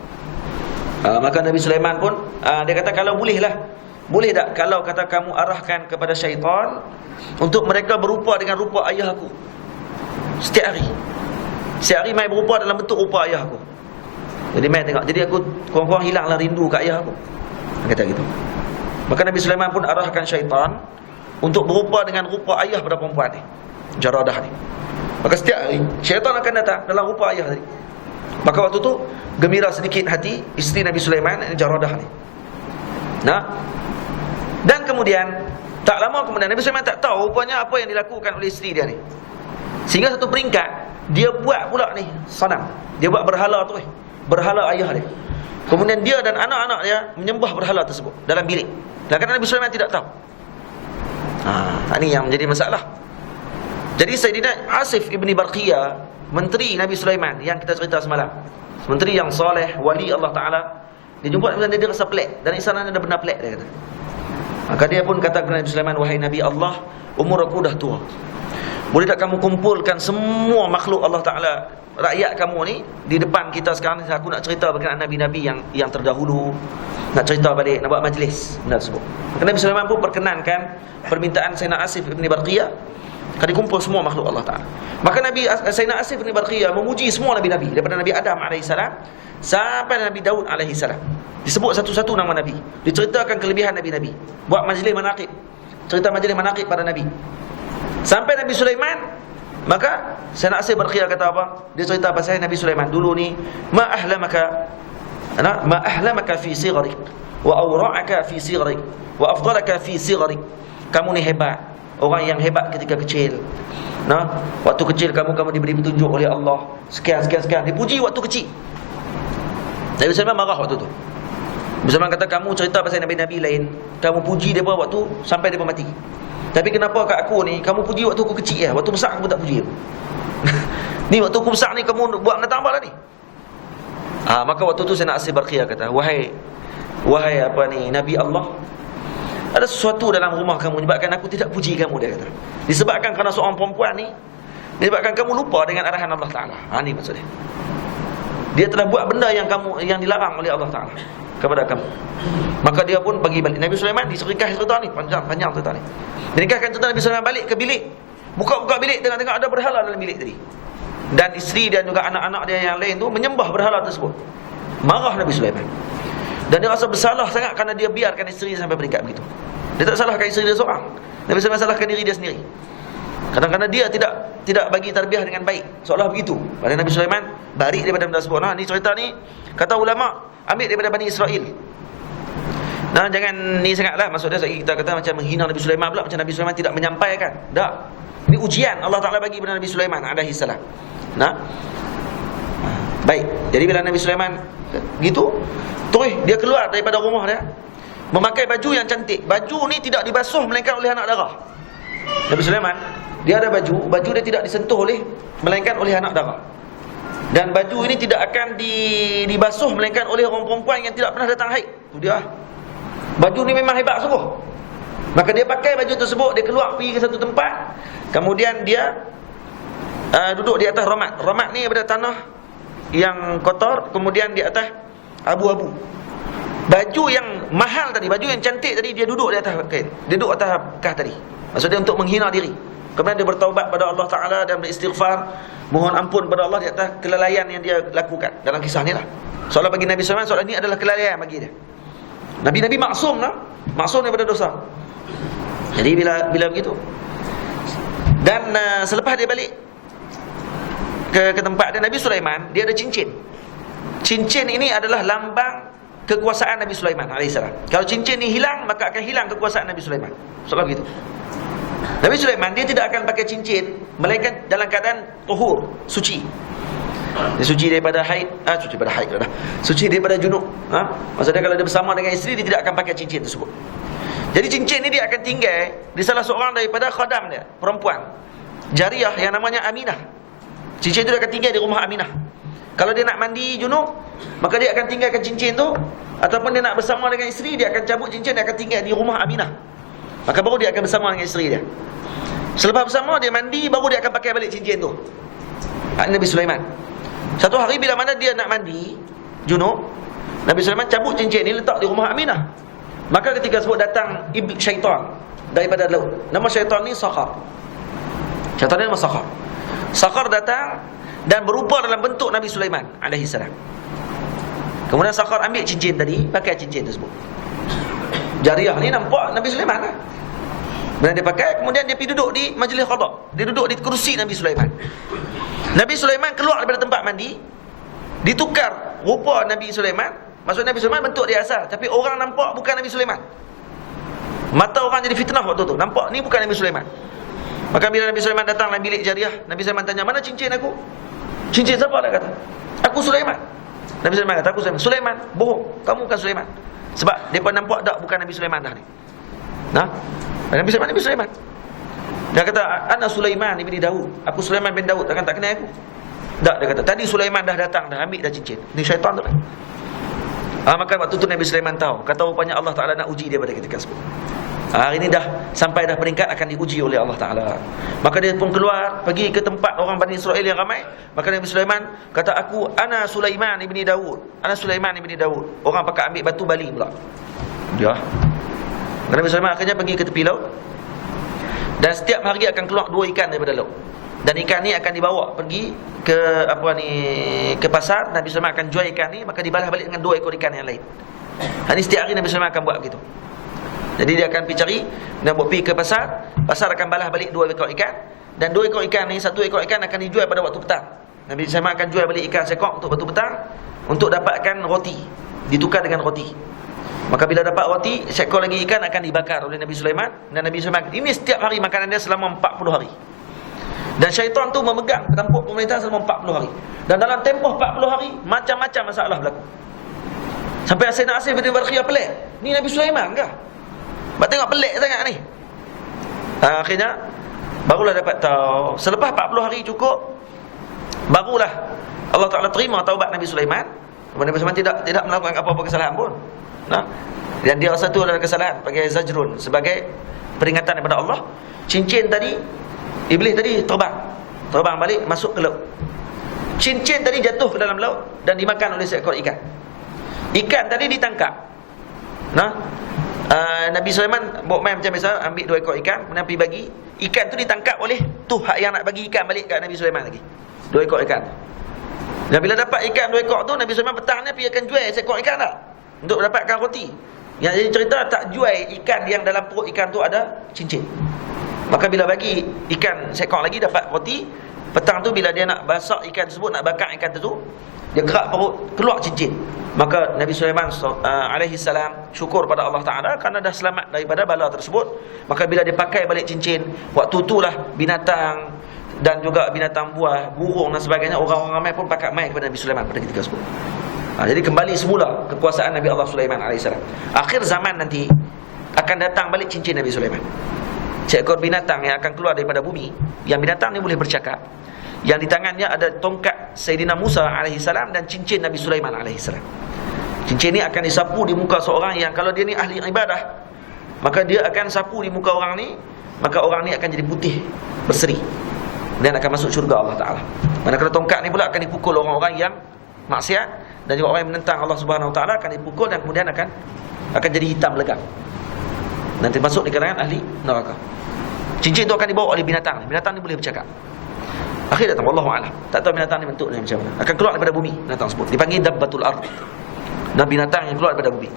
Maka Nabi Sulaiman pun dia kata, kalau boleh tak kalau kata kamu arahkan kepada syaitan untuk mereka berupa dengan rupa ayah aku setiap hari mai berupa dalam bentuk rupa ayah aku. Jadi mai tengok, jadi aku kurang-kurang hilanglah rindu ke ayah aku, kata gitu. Maka Nabi Sulaiman pun arahkan syaitan untuk berupa dengan rupa ayah pada perempuan ni, Jaradah ni. Maka setiap hari syaitan akan datang dalam rupa ayah tadi. Maka waktu tu gembira sedikit hati isteri Nabi Sulaiman, Jaradah ni. Dan kemudian tak lama kemudian Nabi Sulaiman tak tahu rupanya apa yang dilakukan oleh isteri dia ni. Sehingga satu peringkat dia buat pula ni sanam. Dia buat berhala tu, berhala ayah dia. Kemudian dia dan anak-anak dia menyembah berhala tersebut dalam bilik. Dan kerana Nabi Sulaiman tidak tahu. Ini yang menjadi masalah. Jadi Sayyidina Asif ibni Barqiyah, menteri Nabi Sulaiman yang kita cerita semalam, menteri yang soleh, wali Allah Ta'ala, dia jumpa dan dia rasa pelik, dan di sana ada benda pelik, dia kata. Maka dia pun kata kepada Nabi Sulaiman, wahai Nabi Allah, umur aku dah tua, boleh tak kamu kumpulkan semua makhluk Allah Ta'ala, rakyat kamu ni di depan kita sekarang. Aku nak cerita berkenaan Nabi-Nabi yang terdahulu, nak cerita balik, nak buat majlis benda tersebut. Maka Nabi Sulaiman pun perkenankan permintaan Sayyidina Asif ibn Barqiyah, akan dikumpul semua makhluk Allah Ta'ala. Maka Sayyidina Asif ibn Barqiyah memuji semua Nabi-Nabi, daripada Nabi Adam AS sampai Nabi Daud AS. Disebut satu-satu nama Nabi, diceritakan kelebihan Nabi-Nabi, buat majlis manaqib, cerita majlis manaqib pada Nabi. Sampai Nabi Sulaiman, maka Sayyidina Asif Barqiyah kata apa? Dia cerita pasal Nabi Sulaiman dulu ni, ma ahlamaka fi sigharik wa awra'aka fi sigharik wa afdalaka fi sigharik. Kamu ni hebat, orang yang hebat ketika kecil. Waktu kecil kamu diberi petunjuk oleh Allah, sekian. Dipuji waktu kecil. Nabi Sulaiman marah waktu tu. Nabi Sulaiman kata, kamu cerita pasal Nabi-Nabi lain, kamu puji mereka waktu sampai mereka mati. Tapi kenapa kat aku ni kamu puji waktu aku kecil ya? Waktu besar kamu tak puji aku. Ni waktu aku besar ni kamu buat benda tambah lah ni. Maka waktu tu Sayyidina Asif Barqiyah kata, wahai apa ni, Nabi Allah, ada sesuatu dalam rumah kamu menyebabkan aku tidak puji kamu, dia kata. Disebabkan kerana seorang perempuan ni, menyebabkan kamu lupa dengan arahan Allah Ta'ala. Ni maksudnya. Dia telah buat benda yang dilarang oleh Allah Ta'ala kepada kamu. Maka dia pun bagi balik. Nabi Sulaiman diserikah cerita ni, panjang cerita ni. Dinikahkan cerita Nabi Sulaiman balik ke bilik. Buka bilik, tengok ada berhala dalam bilik tadi. Dan isteri dan juga anak-anak dia yang lain tu menyembah berhala tersebut. Marah Nabi Sulaiman. Dan dia rasa bersalah sangat kerana dia biarkan isteri sampai peringkat begitu. Dia tak salahkan isteri dia seorang. Nabi Sulaiman salahkan diri dia sendiri. Kadang-kadang dia tidak bagi tarbiyah dengan baik, seolah begitu. Pada Nabi Sulaiman balik daripada benda tersebut. Ni cerita ni kata ulama ambil daripada Bani Israel. Jangan ni sangatlah, maksudnya kita kata macam menghina Nabi Sulaiman pula, macam Nabi Sulaiman tidak menyampaikan. Tak. Ini ujian Allah Ta'ala bagi kepada Nabi Sulaiman alaihi salam. Baik. Jadi bila Nabi Sulaiman gitu. Terus dia keluar daripada rumah dia memakai baju yang cantik. Baju ni tidak dibasuh melainkan oleh anak darah. Nabi Sulaiman, dia ada baju dia tidak disentuh oleh melainkan oleh anak darah. Dan baju ini tidak akan dibasuh melainkan oleh orang perempuan yang tidak pernah datang haid. Itu dia. Baju ni memang hebat sungguh. Maka dia pakai baju tersebut, dia keluar pergi ke satu tempat. Kemudian dia duduk di atas ramat. Ramat ni pada tanah yang kotor, kemudian di atas abu-abu. Baju yang mahal tadi, baju yang cantik tadi, dia duduk di atas kain. Dia duduk atas bekas tadi. Maksudnya untuk menghina diri. Kemudian dia bertaubat pada Allah Ta'ala dan beristighfar, mohon ampun pada Allah di atas kelalaian yang dia lakukan. Dalam kisah ni lah, soalan bagi Nabi Sulaiman, soalan ni adalah kelalaian bagi dia. Nabi-Nabi maksum lah, maksum daripada dosa. Jadi bila begitu, dan selepas dia balik ke tempat dia, Nabi Sulaiman, dia ada cincin. Cincin ini adalah lambang kekuasaan Nabi Sulaiman AS. Kalau cincin ni hilang, maka akan hilang kekuasaan Nabi Sulaiman. Soalan begitu. Nabi Sulaiman dia tidak akan pakai cincin melainkan dalam keadaan tuhur, suci. Dia suci daripada haid, suci daripada junub. Maksudnya kalau dia bersama dengan isteri, dia tidak akan pakai cincin tersebut. Jadi cincin ni dia akan tinggal di salah seorang daripada khadam dia, perempuan jariah yang namanya Aminah. Cincin itu dia akan tinggal di rumah Aminah. Kalau dia nak mandi junub, maka dia akan tinggalkan cincin tu. Ataupun dia nak bersama dengan isteri, dia akan cabut cincin, dia akan tinggal di rumah Aminah. Maka baru dia akan bersama dengan isteri dia. Selepas bersama, dia mandi, baru dia akan pakai balik cincin tu. Nabi Sulaiman. Satu hari bila mana dia nak mandi junub, Nabi Sulaiman cabut cincin ni, letak di rumah Aminah. Maka ketika sebut datang iblis syaitan daripada laut. Nama syaitan ni Sakhar. Syaitan ni nama Sakhar. Sakhar datang dan berupa dalam bentuk Nabi Sulaiman AS. Kemudian Sakhar ambil cincin tadi, pakai cincin tersebut. Jariah ni nampak Nabi Sulaiman lah. Bila dia pakai, kemudian dia pergi duduk di majlis qada. Dia duduk di kerusi Nabi Sulaiman. Nabi Sulaiman keluar daripada tempat mandi, ditukar rupa Nabi Sulaiman. Maksud Nabi Sulaiman bentuk dia asal, tapi orang nampak bukan Nabi Sulaiman. Mata orang jadi fitnah waktu tu, nampak ni bukan Nabi Sulaiman. Maka bila Nabi Sulaiman datang dalam bilik jariah, Nabi Sulaiman tanya, mana cincin aku? Cincin siapa? Dia kata, aku Sulaiman. Nabi Sulaiman kata, aku Sulaiman. Sulaiman, bohong, kamu bukan Sulaiman. Sebab mereka nampak tak bukan Nabi Sulaiman dah ni. Nabi Sulaiman. Dia kata, ana Sulaiman ibni Daud. Aku Sulaiman bin Daud. Tak kenal aku. Tak, dia kata, tadi Sulaiman dah datang, dah ambil dah cincin. Ni syaitan tu lah. Maka waktu tu Nabi Sulaiman tahu, kata rupanya Allah Ta'ala nak uji dia pada ketika tersebut. Hari ini dah sampai dah peringkat akan diuji oleh Allah Ta'ala. Maka dia pun keluar, pergi ke tempat orang Bani Israel yang ramai. Maka Nabi Sulaiman kata, aku ana Sulaiman ibni Daud. Ana Sulaiman ibni Daud. Orang pakai ambil batu bali pula. Dia. Nabi Sulaiman akhirnya pergi ke tepi laut. Dan setiap hari akan keluar 2 ikan daripada laut. Dan ikan ni akan dibawa pergi ke ke pasar. Nabi Sulaiman akan jual ikan ni, maka dibalas balik dengan 2 ekor ikan yang lain. Ini setiap hari Nabi Sulaiman akan buat begitu. Jadi dia akan pergi cari dan pergi ke pasar. Pasar akan balas balik 2 ekor ikan. Dan 2 ekor ikan ni, 1 ekor ikan akan dijual pada waktu petang. Nabi Sulaiman akan jual balik ikan sekok untuk waktu petang, untuk dapatkan roti, ditukar dengan roti. Maka bila dapat roti, seekor lagi ikan akan dibakar oleh Nabi Sulaiman. Dan Nabi Sulaiman, ini setiap hari makanan dia selama 40 hari. Dan syaitan tu memegang tampuk pemerintahan selama 40 hari. Dan dalam tempoh 40 hari, macam-macam masalah berlaku. Sampai Sayyidina Asif bin Barkhiyah pelik, ni Nabi Sulaiman ke? Sebab tengok pelik sangat ni. Akhirnya barulah dapat tahu, selepas 40 hari cukup, barulah Allah Ta'ala terima taubat Nabi Sulaiman. Nabi Sulaiman tidak melakukan apa-apa kesalahan pun. Dan dia rasa itu adalah kesalahan, sebagai zajrun, sebagai peringatan daripada Allah. Cincin tadi, iblis tadi terbang balik masuk ke laut. Cincin tadi jatuh ke dalam laut dan dimakan oleh seekor ikan. Ikan tadi ditangkap. Nabi Sulaiman bawa main macam biasa, ambil 2 ekor ikan, kemudian pergi bagi. Ikan tu ditangkap oleh tu hak yang nak bagi ikan balik kat Nabi Sulaiman lagi. 2 ekor ikan. Dan bila dapat ikan 2 ekor tu, Nabi Sulaiman petangnya pergi akan jual seekor ikan dah untuk dapatkan roti. Yang jadi cerita, tak jual ikan yang dalam perut ikan tu ada cincin. Maka bila bagi ikan seekor lagi dapat roti, petang tu bila dia nak basak ikan tersebut, nak bakar ikan tersebut, dia kerak perut, keluar cincin. Maka Nabi Sulaiman alaihi salam syukur pada Allah Ta'ala kerana dah selamat daripada bala tersebut. Maka bila dia pakai balik cincin, waktu itulah binatang dan juga binatang buah, burung dan sebagainya, orang-orang ramai pun pakat mai kepada Nabi Sulaiman pada ketika tersebut. Jadi kembali semula kekuasaan Nabi Allah Sulaiman alaihissalam. Akhir zaman nanti akan datang balik cincin Nabi Sulaiman. Seekor binatang yang akan keluar daripada bumi. Yang binatang ni boleh bercakap. Yang di tangannya ada tongkat Sayyidina Musa alaihissalam dan cincin Nabi Sulaiman alaihissalam. Cincin ni akan disapu di muka seorang yang kalau dia ni ahli ibadah, maka dia akan sapu di muka orang ni, maka orang ni akan jadi putih, berseri, dan akan masuk syurga Allah Ta'ala. Manakala tongkat ni pula akan dipukul orang-orang yang maksiat, dan juga orang yang menentang Allah Subhanahu Wa Ta'ala akan dipukul dan kemudian akan jadi hitam legam. Nanti masuk di kalangan ahli neraka. Cincin itu akan dibawa oleh binatang. Binatang ni boleh bercakap. Akhir datang, wallahu a'lam. Tak tahu binatang ni bentuknya macam mana. Akan keluar daripada bumi binatang tersebut. Dipanggil dabbatul ard. Dan binatang yang keluar daripada bumi.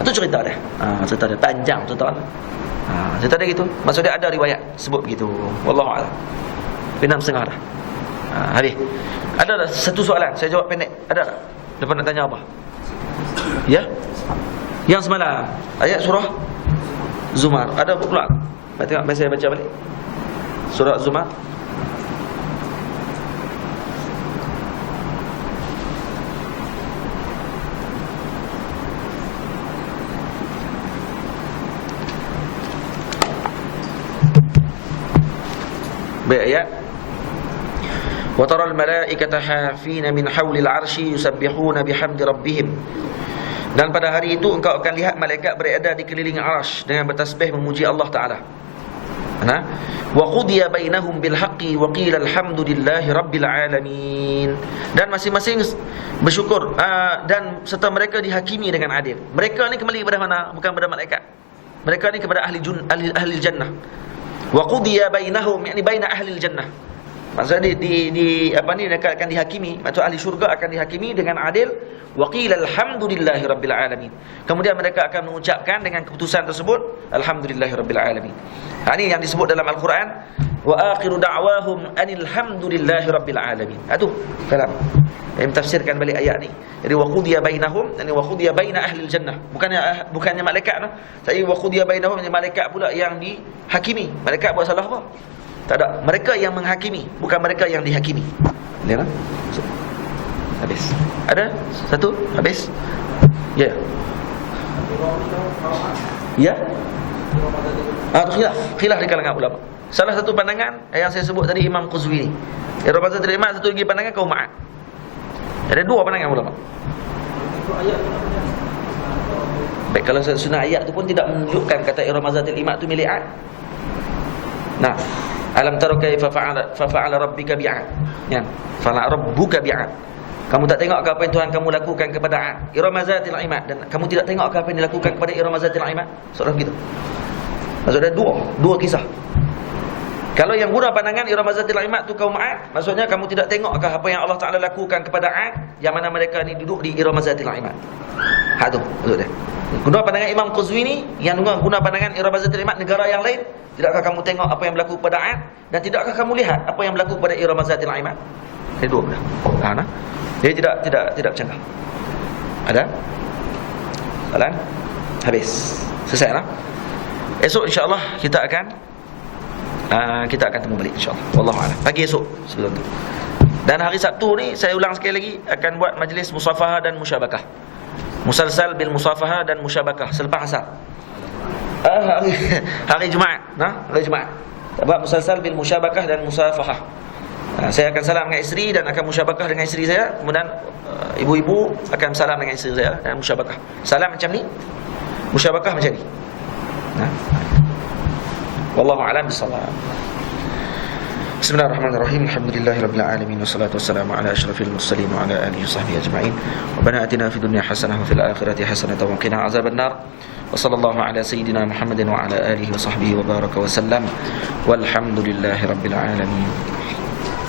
Itu cerita dia. Cerita dia panjang cerita dia. Cerita dia gitu. Maksud dia ada riwayat sebut begitu. Wallahu a'lam. 6.5 dah. Habis. Ada satu soalan, saya jawab pendek. Ada tak? Lepas nak tanya apa? Ya? Yang semalam ayat surah Zumar. Ada pula? Tengok saya baca balik. Surah Zumar. Baik, ayat. Wa taral malaikata hafina min haulil arsy yusabbihuna bihamdi rabbihim. Dan pada hari itu engkau akan lihat malaikat berada di keliling arsy dengan bertasbih memuji Allah Taala. Wa qudiya bainahum bil haqqi wa qila alhamdulillahi rabbil alamin. Dan masing-masing bersyukur dan serta mereka dihakimi dengan adil. Mereka ni kembali kepada mana? Bukan kepada malaikat. Mereka ni kepada ahli jannah. Wa qudiya bainahum, yakni baina ahli jannah. Maksudnya mereka akan dihakimi, maksud ahli syurga akan dihakimi dengan adil. Wa qila alhamdulillahi rabbil alamin. Kemudian mereka akan mengucapkan dengan keputusan tersebut, alhamdulillahi rabbil alamin. Ini yang disebut dalam Al-Quran, wa akhiru da'wahum anil hamdulillahi rabbil alamin. Itu kalam yang tafsirkan balik ayat ni. Jadi wa qudiya bainahum, yani wa qudiya baina ahli jannah. Bukannya malaikat noh. Tapi wa qudiya bainahum, yani malaikat pula yang dihakimi. Malaikat buat salah apa? Tak ada. Mereka yang menghakimi, bukan mereka yang dihakimi. Lihat tak? Habis. Ada? Satu? Habis? Ya. Ya? Khilaf di kalangan ulama. Salah satu pandangan yang saya sebut tadi Imam Quzwini. Irabazatul Imad, satu lagi pandangan kaum Ma'ad. Ada dua pandangan ulama. Baik, kalau sunnah ayat tu pun tidak menunjukkan kata Iramazatil Imad tu milik Ad. Nah, alam tara kaifa fa'ala rabbika bi'ad. Ya, fa'ala rabbuka bi'ad. Kamu tak tengok apa yang Tuhan kamu lakukan kepada Ad, Iramazatil Imad, dan kamu tidak tengok apa yang dilakukan kepada Iramazatil Imad. Soalan begitu. Maksudnya dua kisah. Kalau yang guna pandangan Iramazatil Imad tu kaum Ad, maksudnya kamu tidak tengokkah apa yang Allah Ta'ala lakukan kepada Ad, yang mana mereka ni duduk di Iramazatil Imad. Tu maksudnya. Guna pandangan Imam Quzwini yang guna pandangan Iramazatil Imad negara yang lain, tidakkah kamu tengok apa yang berlaku kepada Ad, dan tidakkah kamu lihat apa yang berlaku kepada Iramazatil Imad? Ini dua benda. Jadi tidak bercanggah. Ada? Soalan? Habis. Selesai lah. Esok insya-Allah kita akan temu balik insya-Allah. Wallahu a'lam. Pagi esok sebelum tu. Dan hari Sabtu ni saya ulang sekali lagi akan buat majlis musafahah dan musyabakah. Musalsal bil musafahah dan musyabakah selepas asar. Hari Jumaat, hari Jumaat. Buat musalsal bil musyabakah dan musafahah. Saya akan salam dengan isteri dan akan musyabakah dengan isteri saya. Kemudian ibu-ibu akan salam dengan isteri saya dan musyabakah. Salam macam ni, musyabakah macam ni. Wallahu a'lam bissawab. Bismillahirrahmanirrahim. Alhamdulillahirabbil alamin wassalatu wassalamu ala asyrafil mursalin wa ala alihi washabbihi ajma'in. Rabbana atina fid dunya hasanah wa fil akhirati hasanah wa qina azabannar. Wa sallallahu ala sayyidina Muhammadin wa ala alihi wa sahbihi wa baraka wa sallam. Walhamdulillahirabbil alamin.